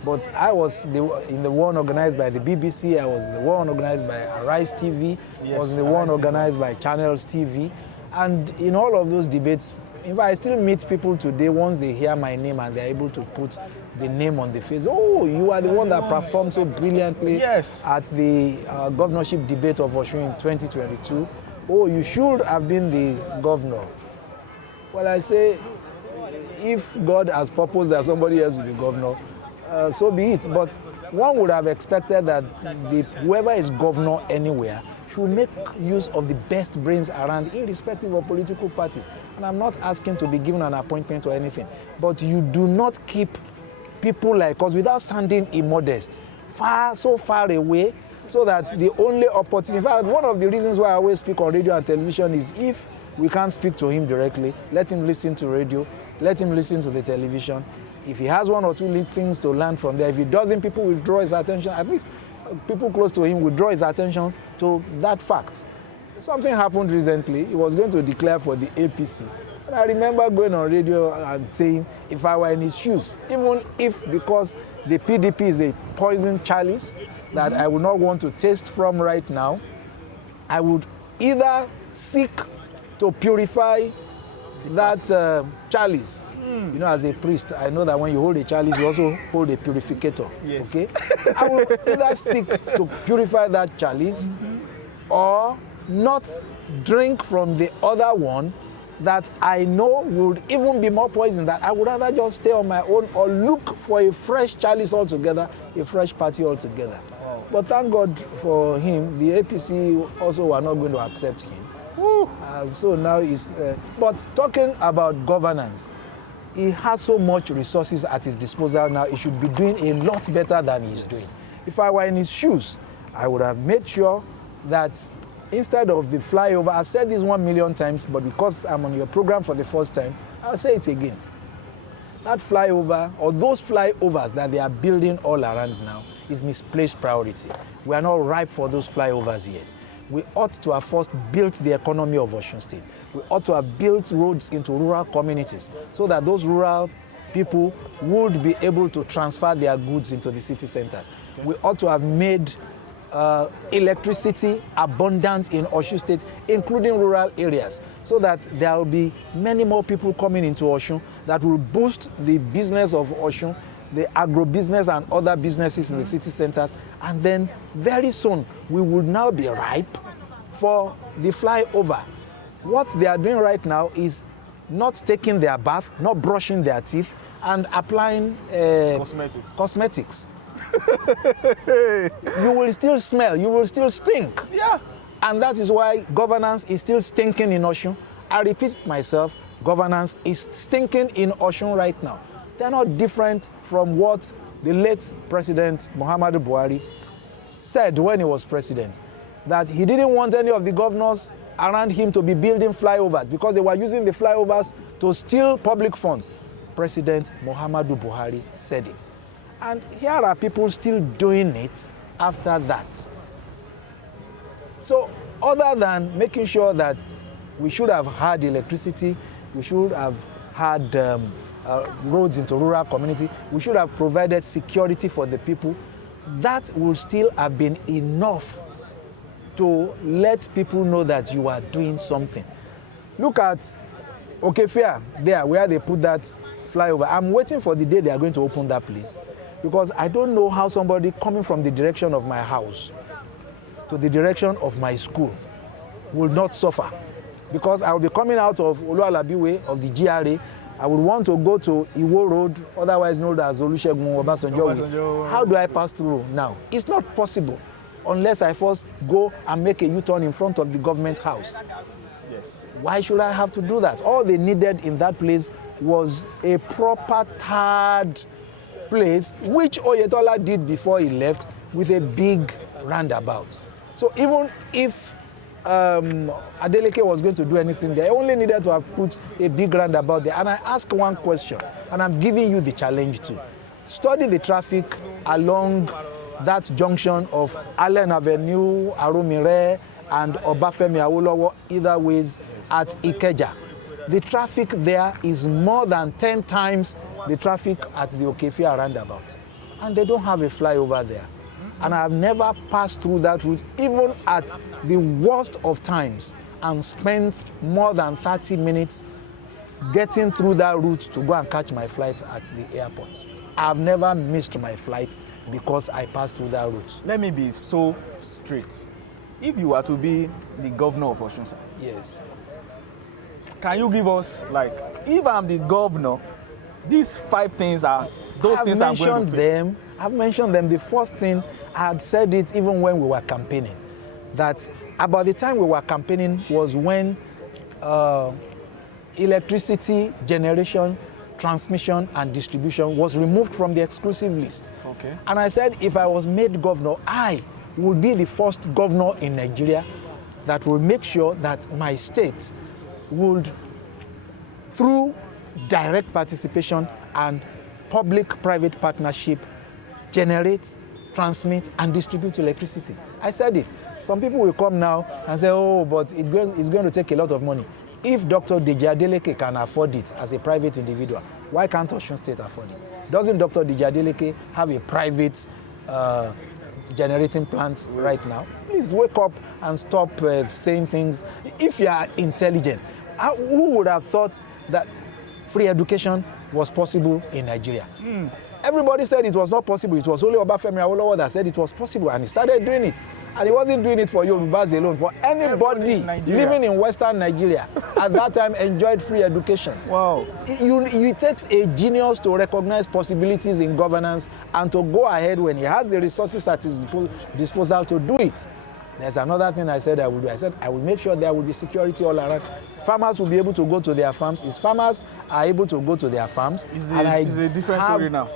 But I was in the one organized by the BBC. I was the one organized by Arise TV. I was the one organized by Channels TV. And in all of those debates, in fact, I still meet people today once they hear my name and they're able to put the name on the face. Oh, you are the one that performed so brilliantly at the governorship debate of Osun in 2022. Oh, you should have been the governor. Well, I say, if God has purposed that somebody else will be governor, so be it. But one would have expected that whoever is governor anywhere should make use of the best brains around, irrespective of political parties. And I'm not asking to be given an appointment or anything, but you do not keep people like us without sounding immodest, so far away, so that the only opportunity, in fact, one of the reasons why I always speak on radio and television is if we can't speak to him directly, let him listen to radio, let him listen to the television. If he has 1 or 2 things to learn from there, if he doesn't, people will draw his attention, at least people close to him will draw his attention to that fact. Something happened recently. He was going to declare for the APC. And I remember going on radio and saying, if I were in his shoes, even if because the PDP is a poison chalice that I would not want to taste from right now, I would either seek to purify that chalice. You know, as a priest, I know that when you hold a chalice, you also hold a purificator. Yes. Okay? I will either seek to purify that chalice or not drink from the other one that I know would even be more poison, that I would rather just stay on my own or look for a fresh chalice altogether, a fresh party altogether. Wow. But thank God for him, the APC also were not going to accept him. So now he's, but talking about governance, he has so much resources at his disposal now, he should be doing a lot better than he's doing. If I were in his shoes, I would have made sure that instead of the flyover, I've said this 1 million times, but because I'm on your program for the first time, I'll say it again. That flyover, or those flyovers that they are building all around now, is misplaced priority. We are not ripe for those flyovers yet. We ought to have first built the economy of Osun State. We ought to have built roads into rural communities so that those rural people would be able to transfer their goods into the city centers. Okay. We ought to have made electricity abundant in Osun State, including rural areas, so that there will be many more people coming into Osun that will boost the business of Osun, the agro-business and other businesses in the city centers. And then very soon, we will now be ripe for the flyover. What they are doing right now is not taking their bath, not brushing their teeth, and applying cosmetics. You will still smell, you will still stink. Yeah. And that is why governance is still stinking in Osun. I repeat myself, governance is stinking in Osun right now. They are not different from what the late President Muhammadu Buhari said when he was president, that he didn't want any of the governors around him to be building flyovers because they were using the flyovers to steal public funds. President Muhammadu Buhari said it. And here are people still doing it after that. So other than making sure that we should have had electricity, we should have had roads into rural community, we should have provided security for the people, that will still have been enough to let people know that you are doing something. Look at Okefia there, where they put that flyover. I'm waiting for the day they are going to open that place, because I don't know how somebody coming from the direction of my house to the direction of my school will not suffer. Because I will be coming out of Oluwalabi Way of the GRA. I would want to go to Iwo Road, otherwise known as Olusegun Obasanjo Way. How do I pass through now? It's not possible unless I first go and make a U-turn in front of the government house. Yes. Why should I have to do that? All they needed in that place was a proper third place, which Oyetola did before he left, with a big roundabout. So even if Adeleke was going to do anything, they only needed to have put a big roundabout there. And I ask one question, and I'm giving you the challenge too. Study the traffic along that junction of Allen Avenue, Arumire, and Obafemi Awolowo, either ways at Ikeja. The traffic there is more than 10 times the traffic at the Okefia roundabout. And they don't have a flyover there. And I have never passed through that route, even at the worst of times, and spent more than 30 minutes getting through that route to go and catch my flight at the airport. I have never missed my flight because I passed through that route. Let me be so straight. If you are to be the governor of Osun State, yes, can you give us, like, if I'm the governor, these 5 things are those things I'm going to face? I've mentioned them. The first thing, I had said it even when we were campaigning, that about the time we were campaigning was when electricity generation, transmission, and distribution was removed from the exclusive list. Okay. And I said, if I was made governor, I would be the first governor in Nigeria that will make sure that my state would, through direct participation and public-private partnership, generate, transmit, and distribute electricity. I said it. Some people will come now and say, oh, but it's going to take a lot of money. If Dr. Deji Adeleke can afford it as a private individual, why can't Osun State afford it? Doesn't Dr. Deji Adeleke have a private generating plant right now? Please wake up and stop saying things. If you are intelligent, who would have thought that free education was possible in Nigeria. Everybody said it was not possible. It was only Obafemi Awolowo that said it was possible, and he started doing it. And he wasn't doing it for Yorubas alone, for anybody living in Western Nigeria at that time enjoyed free education. Wow. It takes a genius to recognize possibilities in governance and to go ahead when he has the resources at his disposal to do it. There's another thing I said I would do. I said I will make sure there will be security all around. Farmers will be able to go to their farms. If farmers are able to go to their farms, it's a different story now.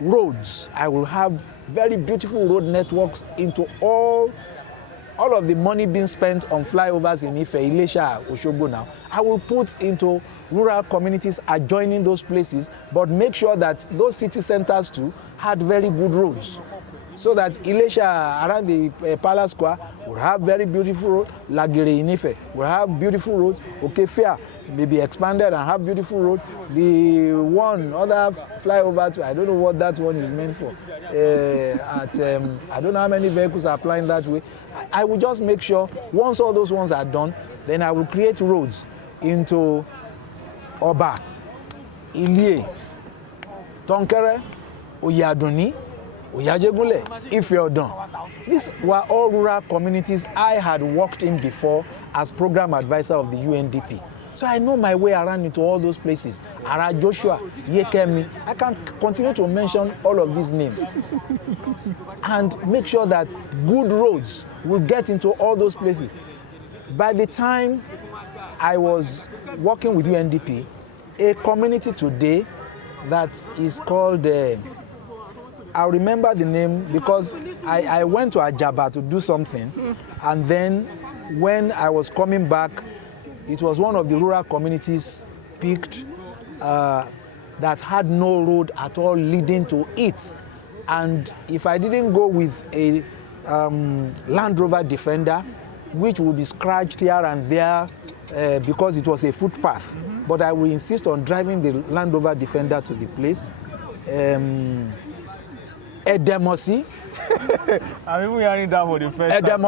Roads. I will have very beautiful road networks into all of the money being spent on flyovers in Ife, Ilesha, Osogbo now. I will put into rural communities adjoining those places, but make sure that those city centers too had very good roads. So that Ilesha around the Palace Square will have very beautiful roads. Lagere in Ife will have beautiful roads. Okefia may be expanded and have beautiful roads. The one other flyover to, I don't know what that one is meant for. I don't know how many vehicles are applying that way. I will just make sure once all those ones are done, then I will create roads into Oba, Ilie, Tonkere, Oyadoni, Oyajegunle, Ife-Odon. These were all rural communities I had worked in before as program advisor of the UNDP. So I know my way around into all those places. Ara Joshua, Yekemi. I can continue to mention all of these names. And make sure that good roads will get into all those places. By the time I was working with UNDP, a community today that is called, I remember the name because I went to Ajaba to do something, and then when I was coming back, it was one of the rural communities picked that had no road at all leading to it. And if I didn't go with a Land Rover Defender, which would be scratched here and there because it was a footpath, but I will insist on driving the Land Rover Defender to the place. Edemosi. I'm even hearing that for the first time.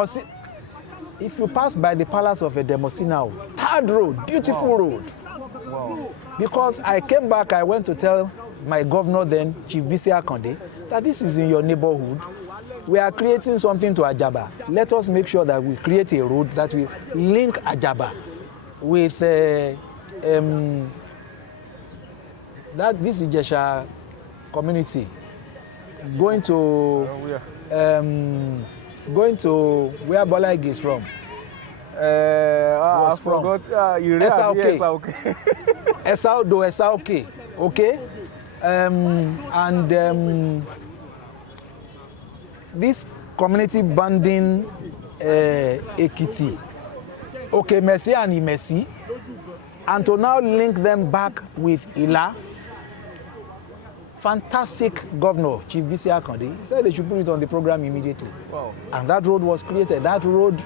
If you pass by the palace of Edemosi now, third road, beautiful road. Wow. Because I came back, I went to tell my governor then, Chief Bisi Akande, that this is in your neighborhood. We are creating something to Ajaba. Let us make sure that we create a road that will link Ajaba with this Ijesha community. Going to where Bolag is from. I forgot. SRK. SRK. Okay. This community banding Ekiti. Okay, Messi and Imesi. And to now link them back with Ila. Fantastic governor, Chief Bisi Akande, he said they should put it on the program immediately. Wow. And that road was created. That road,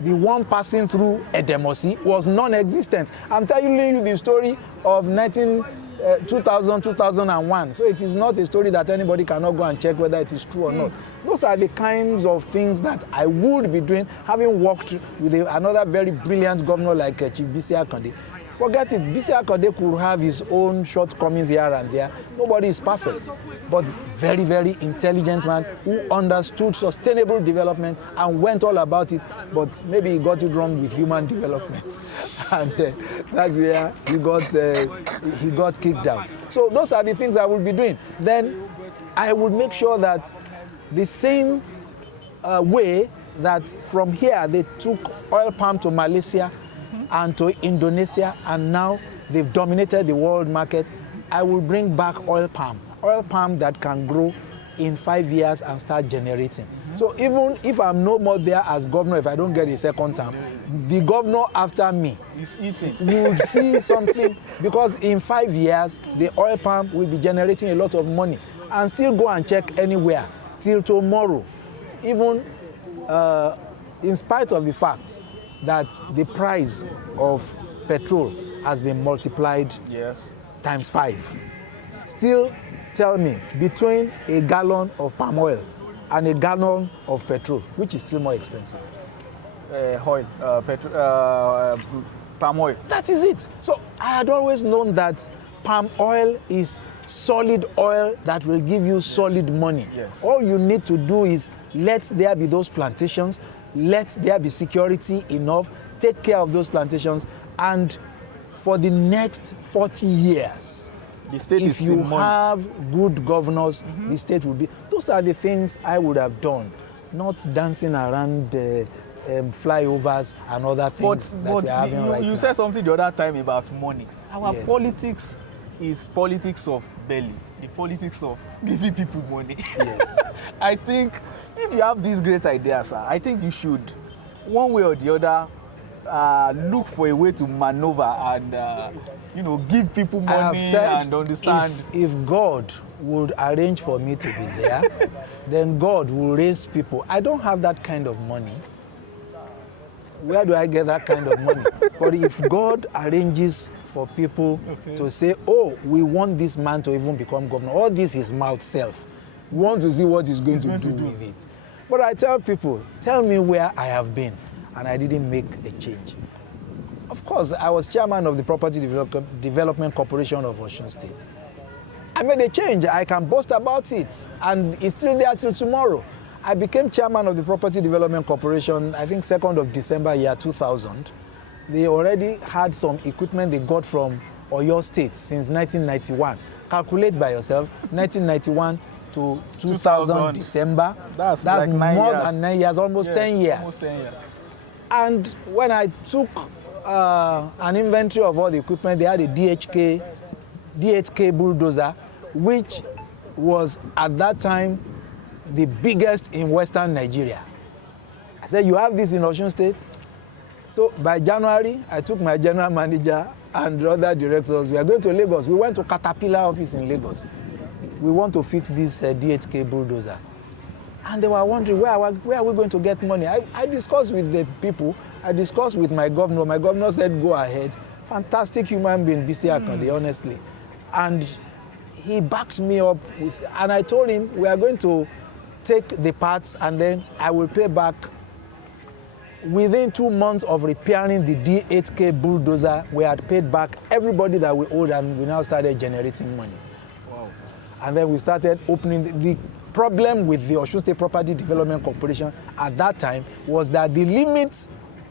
the one passing through Edemosi, was non-existent. I'm telling you the story of 2000, 2001. So it is not a story that anybody cannot go and check whether it is true or not. Those are the kinds of things that I would be doing, having worked with another very brilliant governor like Chief Bisi Akande. Forget it, Bisi Akande could have his own shortcomings here and there. Nobody is perfect, but very, very intelligent man who understood sustainable development and went all about it, but maybe he got it wrong with human development. And that's where he got kicked out. So those are the things I will be doing. Then I will make sure that the same way that from here they took oil palm to Malaysia, and to Indonesia, and now they've dominated the world market, I will bring back oil palm that can grow in 5 years and start generating. So even if I'm no more there as governor, if I don't get a second term, the governor after me will see something, because in 5 years, the oil palm will be generating a lot of money, and still go and check anywhere till tomorrow, even in spite of the fact that the price of petrol has been multiplied times 5. Still tell me, between a gallon of palm oil and a gallon of petrol, which is still more expensive? Palm oil. That is it. So I had always known that palm oil is solid oil that will give you solid money. Yes. All you need to do is let there be those plantations, let there be security enough, take care of those plantations, and for the next 40 years, the state if is you have good governors, the state will be. Those are the things I would have done, not dancing around flyovers and other things that we're having right now. You said something the other time about money. Our Yes. politics is politics of belly, the politics of giving people money. Yes. I think if you have these great ideas, sir, I think you should, one way or the other, look for a way to maneuver and give people money and understand. If God would arrange for me to be there, then God will raise people. I don't have that kind of money. Where do I get that kind of money? But if God arranges for people to say, oh, we want this man to even become governor, all this is mouth self. We want to see what he's going to do with it. But I tell people, tell me where I have been, and I didn't make a change. Of course, I was chairman of the Property Development Corporation of Osun State. I made a change. I can boast about it, and it's still there till tomorrow. I became chairman of the Property Development Corporation, I think 2nd of December, year 2000. They already had some equipment they got from Oyo State since 1991. Calculate by yourself, 1991 to 2000 December. That's like more years. than 9 years, almost 10 years. Almost 10 years. And when I took an inventory of all the equipment, they had a DHK bulldozer, which was at that time the biggest in Western Nigeria. I said, you have this in Osun State? So by January, I took my general manager and the other directors. We are going to Lagos. We went to Caterpillar office in Lagos. We want to fix this DHK bulldozer. And they were wondering, where are we going to get money? I discussed with the people. I discussed with my governor. My governor said, go ahead. Fantastic human being, BC Akande, honestly. And he backed me up. And I told him, we are going to take the parts and then I will pay back. Within 2 months of repairing the D8K bulldozer, we had paid back everybody that we owed, and we now started generating money. Wow. And then we started opening. The problem with the Osun State Property Development Corporation at that time was that the limit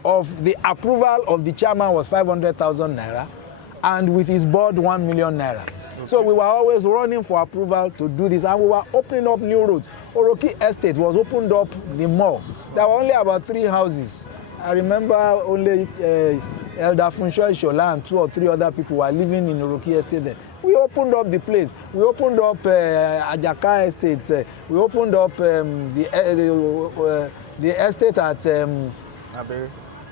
of the approval of the chairman was 500,000 naira, and with his board 1 million naira. Okay. So we were always running for approval to do this, and we were opening up new roads. Oroki Estate was opened up the mall. There were only about 3 houses. I remember only Elder Funsho Ishola and 2 or 3 other people were living in Oroki Estate then. We opened up the place. We opened up Ajaka Estate. We opened up the estate at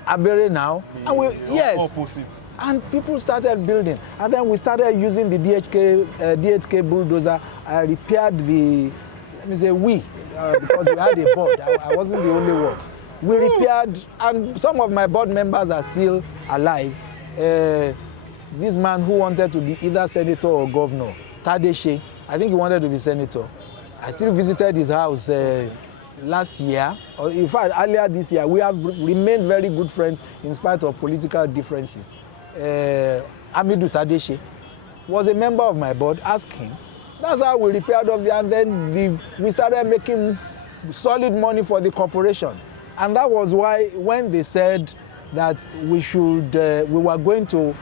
Abere now. And opposite. And people started building. And then we started using the DHK bulldozer. I repaired because we had a board. I wasn't the only one. We repaired, and some of my board members are still alive. This man who wanted to be either senator or governor, Tadeshe, I think he wanted to be senator. I still visited his house last year, or in fact earlier this year. We have remained very good friends in spite of political differences. Amidu Tadeshe was a member of my board. Ask him. That's how we repaired up there, and then we started making solid money for the corporation. And that was why when they said that we were going to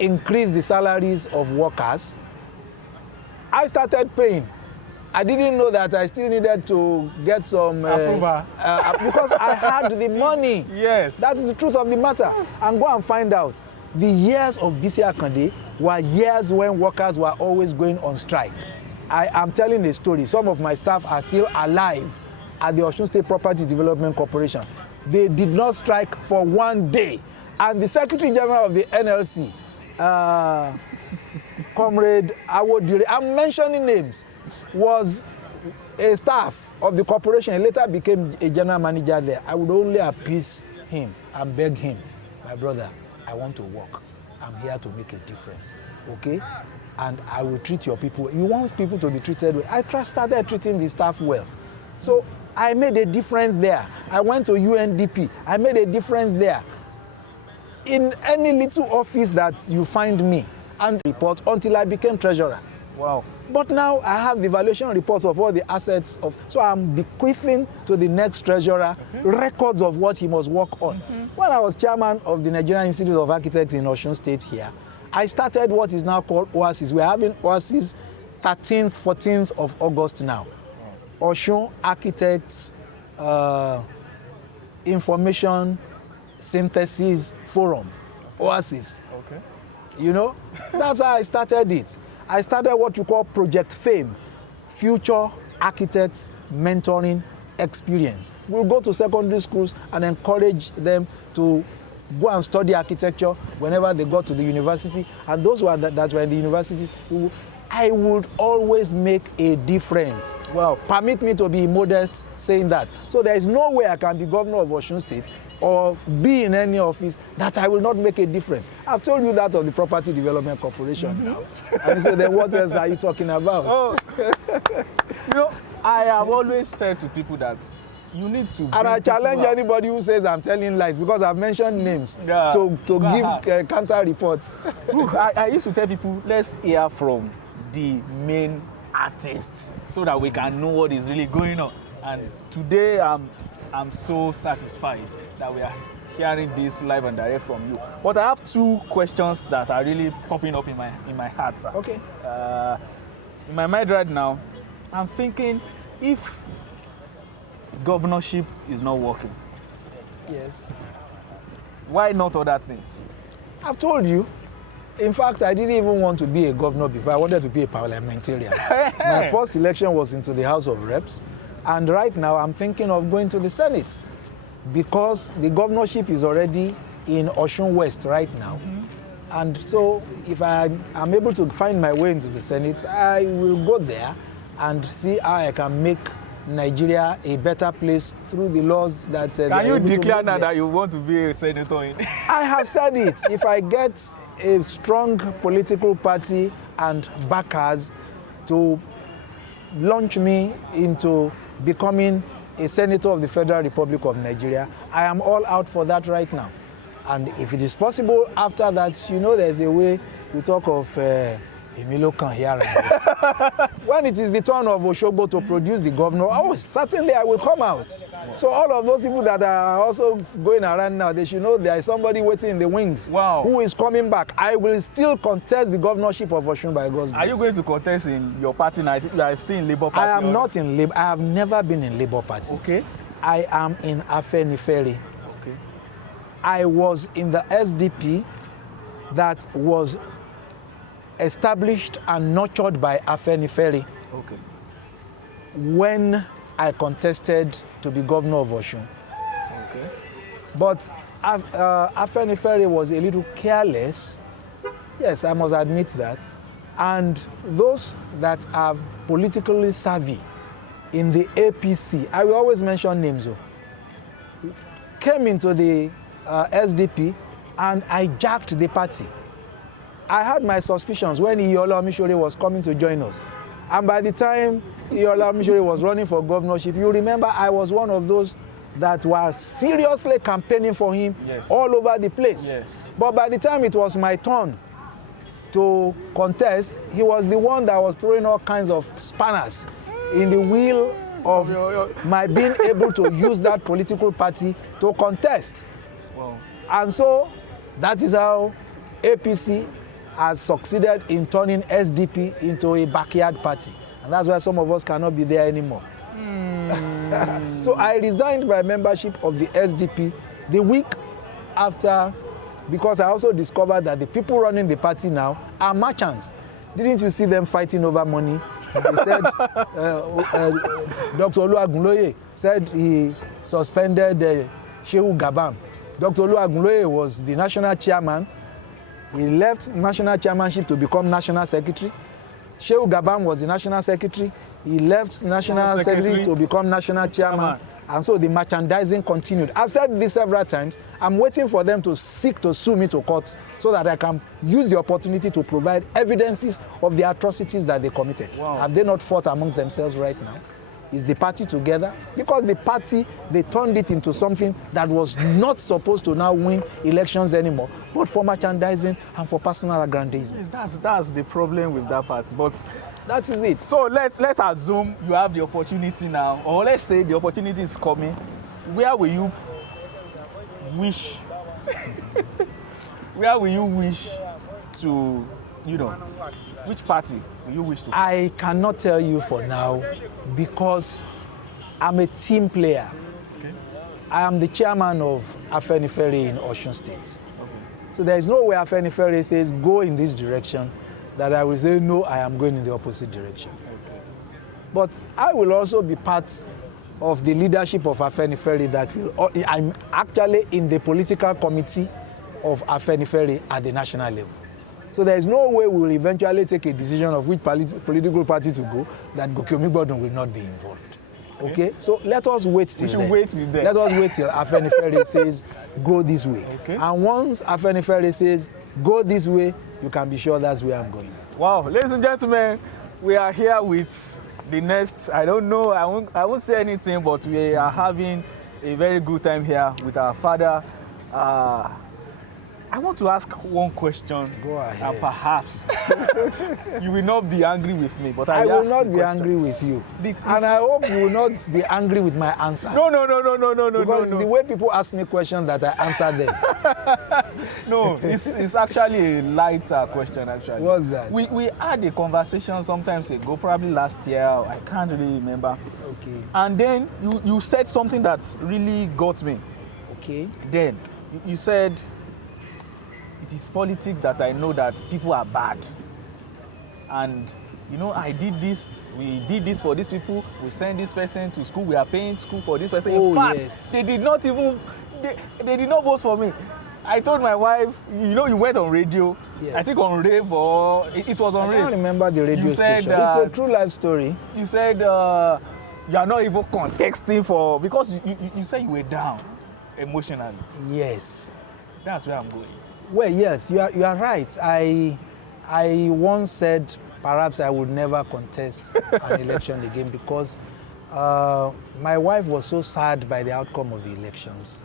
increase the salaries of workers, I started paying. I didn't know that I still needed to get some approval because I had the money. Yes. That is the truth of the matter. And go and find out. The years of BC Akande were years when workers were always going on strike. I am telling a story. Some of my staff are still alive at the Osun State Property Development Corporation. They did not strike for 1 day. And the Secretary General of the NLC, Comrade Awodire, I'm mentioning names, was a staff of the corporation. He later became a general manager there. I would only appease him and beg him, my brother, I want to work. I'm here to make a difference, okay? And I will treat your people. You want people to be treated well. I started treating the staff well. So I made a difference there. I went to UNDP. I made a difference there. in any little office that you find me and report until I became treasurer. Wow. But now I have the valuation reports of all the assets of, so I'm bequeathing to the next treasurer records of what he must work on. When I was chairman of the Nigerian Institute of Architects in Osun State here, I started what is now called OASIS. We're having OASIS 13th, 14th of August now. Osun Architects Information Synthesis Forum, OASIS. Okay. You know, that's how I started it. I started what you call Project FAME, Future Architects Mentoring Experience. We'll go to secondary schools and encourage them to go and study architecture whenever they got to the university. And those that were in the universities, I would always make a difference. Wow. Permit me to be modest saying that. So there is no way I can be governor of Osun State or be in any office that I will not make a difference. I've told you that of the Property Development Corporation now. And so then what else are you talking about? Oh. You know, I have always said to people that you need to. And I challenge anybody who says I'm telling lies, because I've mentioned names to give counter reports. Look, I used to tell people, let's hear from the main artist so that we can know what is really going on. And today I'm so satisfied that we are hearing this live and direct from you. But I have two questions that are really popping up in my heart, sir. Okay. In my mind right now, I'm thinking, if governorship is not working, yes, why not other things? I've told you. In fact, I didn't even want to be a governor before. I wanted to be a parliamentarian. My first election was into the House of Reps, and right now I'm thinking of going to the Senate, because the governorship is already in Osun West right now. And so if I'm able to find my way into the Senate, I will go there and see how I can make Nigeria a better place through the laws that can you declare now that you want to be a senator in? I have said it. If I get a strong political party and backers to launch me into becoming a senator of the Federal Republic of Nigeria, I am all out for that right now. And if it is possible after that, you know, there's a way we talk of Emilio can here and there. When it is the turn of Oshogbo to produce the governor, oh, certainly I will come out. So all of those people that are also going around now, they should know there is somebody waiting in the wings who is coming back. I will still contest the governorship of Osun by God's grace. Are you going to contest in your party now? You are still in Labour Party? I am not in Labour. I have never been in Labour Party. Okay. I am in Afenifere. Okay. I was in the SDP that was established and nurtured by Afenifere. Okay. When I contested to be governor of Osun. Okay. But Afenifere was a little careless. Yes, I must admit that. And those that are politically savvy in the APC, I will always mention names, came into the SDP and hijacked the party. I had my suspicions when Iyolo Omishore was coming to join us. And by the time Iyolo Omishore was running for governorship, you remember I was one of those that were seriously campaigning for him all over the place. Yes. But by the time it was my turn to contest, he was the one that was throwing all kinds of spanners in the wheel of my being able to use that political party to contest. Wow. And so that is how APC has succeeded in turning SDP into a backyard party. And that's why some of us cannot be there anymore. So I resigned my membership of the SDP the week after, because I also discovered that the people running the party now are merchants. Didn't you see them fighting over money? They said, Dr. Oluwagunloye said he suspended Shehu Gabam. Dr. Oluwagunloye was the national chairman. He left national chairmanship to become national secretary. Shehu Gabam was the national secretary. He left national secretary to become national chairman. And so the merchandising continued. I've said this several times. I'm waiting for them to seek to sue me to court so that I can use the opportunity to provide evidences of the atrocities that they committed. Wow. Have they not fought amongst themselves right now? Is the party together? Because the party, they turned it into something that was not supposed to now win elections anymore, but for merchandising and for personal aggrandizement. That's the problem with that party. But that is it. So let's assume you have the opportunity now, or let's say the opportunity is coming. Where will you wish? Where will you wish to, which party will you wish to? I cannot tell you for now because I'm a team player. Okay. I am the chairman of Afenifere in Osun State. Okay. So there is no way Afenifere says go in this direction that I will say no, I am going in the opposite direction. Okay. But I will also be part of the leadership of Afenifere that will, I'm actually in the political committee of Afenifere at the national level. So there is no way we will eventually take a decision of which political party to go that Goke Omigbodun will not be involved. Okay? So let us wait till then. Wait till then. Let us wait till Afenifere says go this way. Okay. And once Afenifere says go this way, you can be sure that's where I'm going. Wow, ladies and gentlemen, we are here with the next, I don't know, I won't say anything, but we are having a very good time here with our father. I want to ask one question. Go ahead. And perhaps you will not be angry with me, but I will not be angry with you. And I hope you will not be angry with my answer. No. Because it's the way people ask me questions that I answer them. No, it's actually a lighter question, actually. What's that? We had a conversation sometimes ago, probably last year, I can't really remember. Okay. And then you said something that really got me. Okay. Then you said, it is politics that I know that people are bad. And, I did this, we did this for these people, we send this person to school, we are paying school for this person. In fact, yes. They did not even, they did not vote for me. I told my wife, you went on radio, yes. I think on Rave or, it was on Rave. I can't remember the radio station. It's a true life story. You said you are not even contexting for, because you said you were down emotionally. Yes. That's where I'm going. Well, yes, you are right. I once said perhaps I would never contest an election again because my wife was so sad by the outcome of the elections,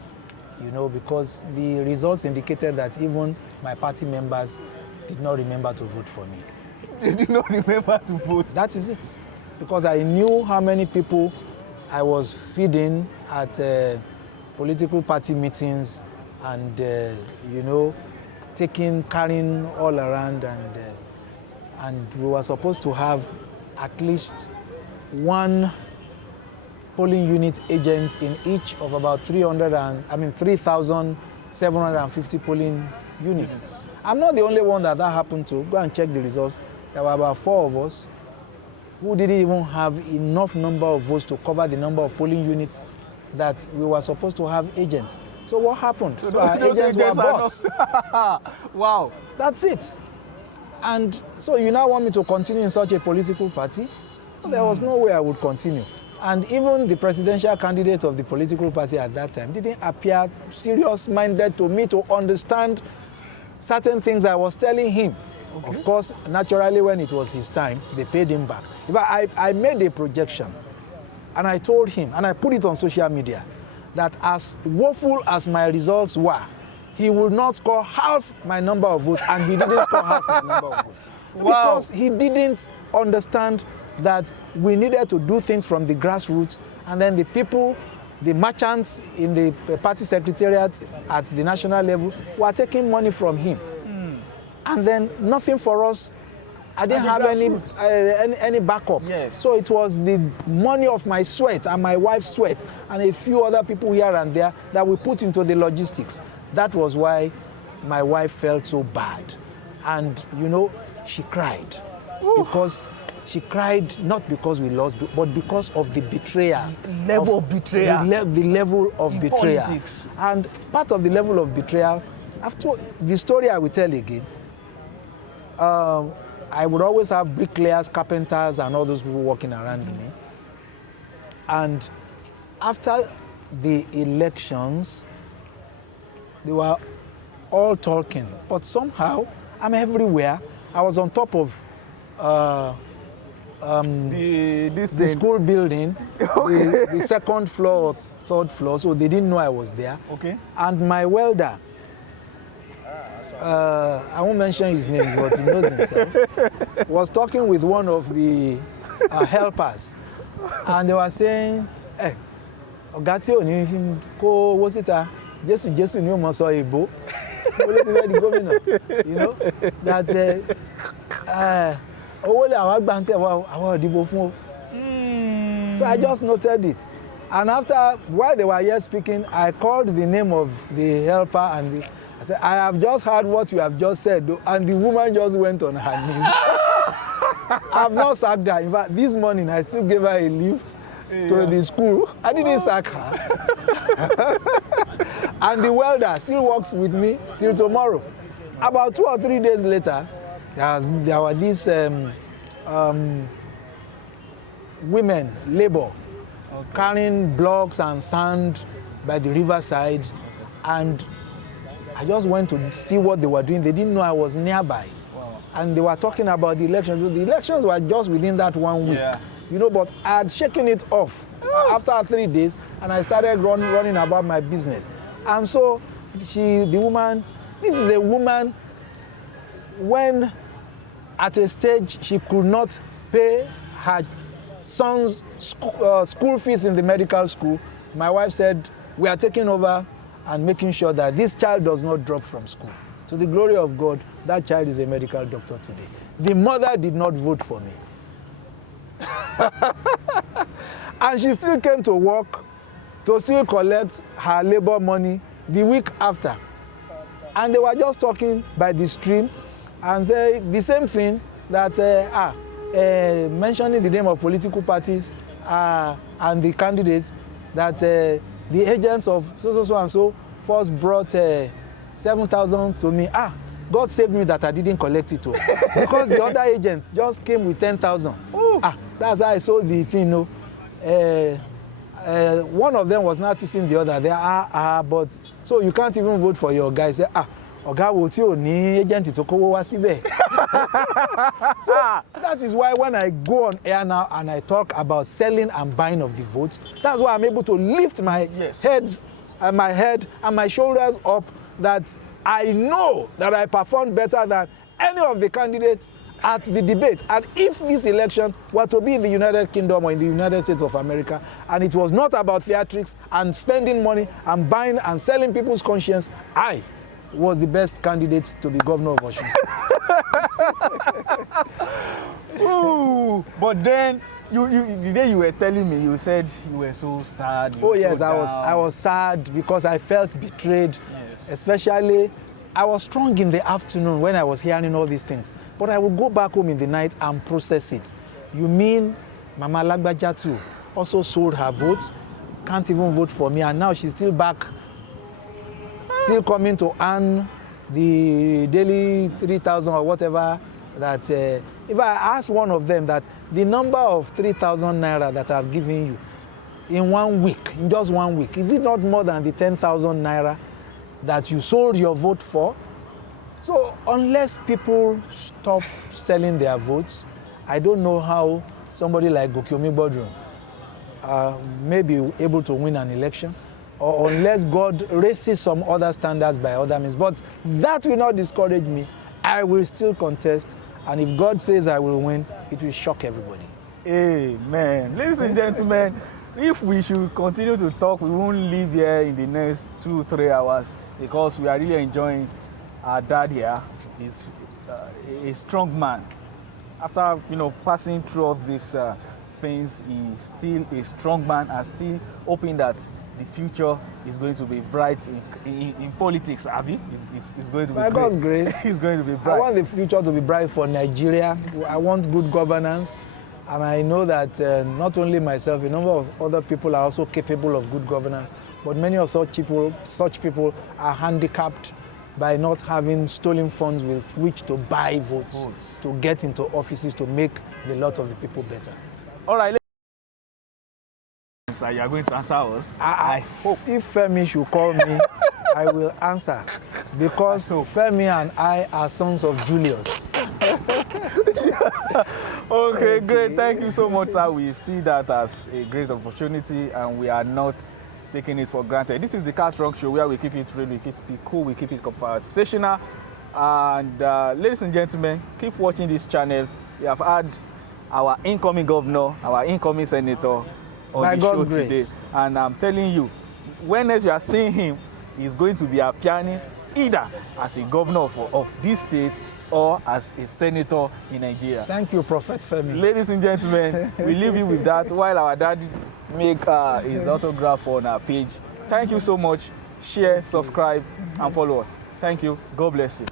because the results indicated that even my party members did not remember to vote for me. They did not remember to vote? That is it. Because I knew how many people I was feeding at political party meetings and, carrying all around, and we were supposed to have at least one polling unit agents in each of about 3,750 polling units. Yes. I'm not the only one that happened to. Go and check the results. There were about 4 of us who didn't even have enough number of votes to cover the number of polling units that we were supposed to have agents. So what happened? So our agents were bought. Wow. That's it. And so you now want me to continue in such a political party? There was no way I would continue. And even the presidential candidate of the political party at that time didn't appear serious-minded to me to understand certain things I was telling him. Okay. Of course, naturally, when it was his time, they paid him back. I made a projection, and I told him, and I put it on social media, that as woeful as my results were, he would not score half my number of votes, and he didn't score half my number of votes. Wow. Because he didn't understand that we needed to do things from the grassroots, and then the people, the merchants in the party secretariat at the national level were taking money from him. And then nothing for us. I didn't have any backup. Yes. So it was the money of my sweat and my wife's sweat and a few other people here and there that we put into the logistics. That was why my wife felt so bad. And, she cried. Oof. Because she cried not because we lost, but because of the betrayal. Level of betrayal. The level of in betrayal. Politics. And part of the level of betrayal, after the story I will tell again, I would always have bricklayers, carpenters, and all those people walking around me. And after the elections, they were all talking. But somehow, I'm everywhere. I was on top of the school building, the second floor or third floor, so they didn't know I was there. Okay. And my welder, I won't mention his name, but he knows himself, was talking with one of the helpers, and they were saying, "Hey, Ogatio, ni ko what's it? Jesu ni o mo so ebo." You know that so I just noted it, and after while they were here speaking, I called the name of the helper and I said, "I have just heard what you have just said," and the woman just went on her knees. I've not sacked her. In fact, this morning I still gave her a lift to the school. I didn't sack her. And the welder still works with me till tomorrow. About 2 or 3 days later, there were these women, labor, carrying blocks and sand by the riverside, and I just went to see what they were doing. They didn't know I was nearby. Wow. And they were talking about the elections. The elections were just within that 1 week. Yeah. You know, but I had shaken it off after 3 days, and I started running about my business. And so the woman, this is a woman, when at a stage she could not pay her son's school fees in the medical school, my wife said, "We are taking over and making sure that this child does not drop from school." To the glory of God, that child is a medical doctor today. The mother did not vote for me. And she still came to work to still collect her labor money the week after. And they were just talking by the stream and say the same thing, that mentioning the name of political parties and the candidates, that the agents of so and so first brought 7,000 to me. God saved me that I didn't collect it, because the other agent just came with 10,000. That's how I sold the thing. No, one of them was not teasing the other. They but so you can't even vote for your guy. Say, Oga wo ti o ni agent to kowo wa síbẹ̀. So that is why when I go on air now and I talk about selling and buying of the votes, that's why I'm able to lift my head and my shoulders up, that I know that I performed better than any of the candidates at the debate. And if this election were to be in the United Kingdom or in the United States of America, and it was not about theatrics and spending money and buying and selling people's conscience, I was the best candidate to be governor of Osun State. Ooh, but then the day you were telling me, you said you were so sad. Yes, I was sad because I felt betrayed. Yes. Especially, I was strong in the afternoon when I was hearing all these things. But I would go back home in the night and process it. You mean Mama Lagbaja too also sold her vote, can't even vote for me, and now she's still back, still coming to earn the daily 3,000 or whatever. That if I ask one of them that the number of 3,000 naira that I've given you in 1 week, in just 1 week, is it not more than the 10,000 naira that you sold your vote for? So unless people stop selling their votes, I don't know how somebody like Goke Omigbodun may be able to win an election, or unless God raises some other standards by other means. But that will not discourage me. I will still contest, and if God says I will win, it will shock everybody. Amen. Ladies and gentlemen, if we should continue to talk, we won't leave here in the next 2-3 hours, because we are really enjoying our dad here. He's a strong man. After passing through all these things, he's still a strong man, and still hoping that the future is going to be bright in politics. Abi, it's going to be. By God's grace, it's going to be bright. I want the future to be bright for Nigeria. I want good governance, and I know that not only myself, a number of other people are also capable of good governance. But many of such people are handicapped by not having stolen funds with which to buy votes, to get into offices, to make the lot of the people better. All right. Sir, you are going to answer us. I hope. If Femi should call me, I will answer. Because Femi and I are sons of Julius. Okay, great. Thank you so much, sir. We see that as a great opportunity, and we are not taking it for granted. This is the Car Trunk Show, where we keep it real, we keep it cool, we keep it conversational. And ladies and gentlemen, keep watching this channel. We have had our incoming governor, our incoming senator on the show today. And I'm telling you, when you are seeing him, he's going to be appearing either as a governor of this state or as a senator in Nigeria. Thank you, Prophet Femi. Ladies and gentlemen, we leave you with that while our daddy make his autograph on our page. Thank you so much. Share, subscribe, and follow us. Thank you. God bless you.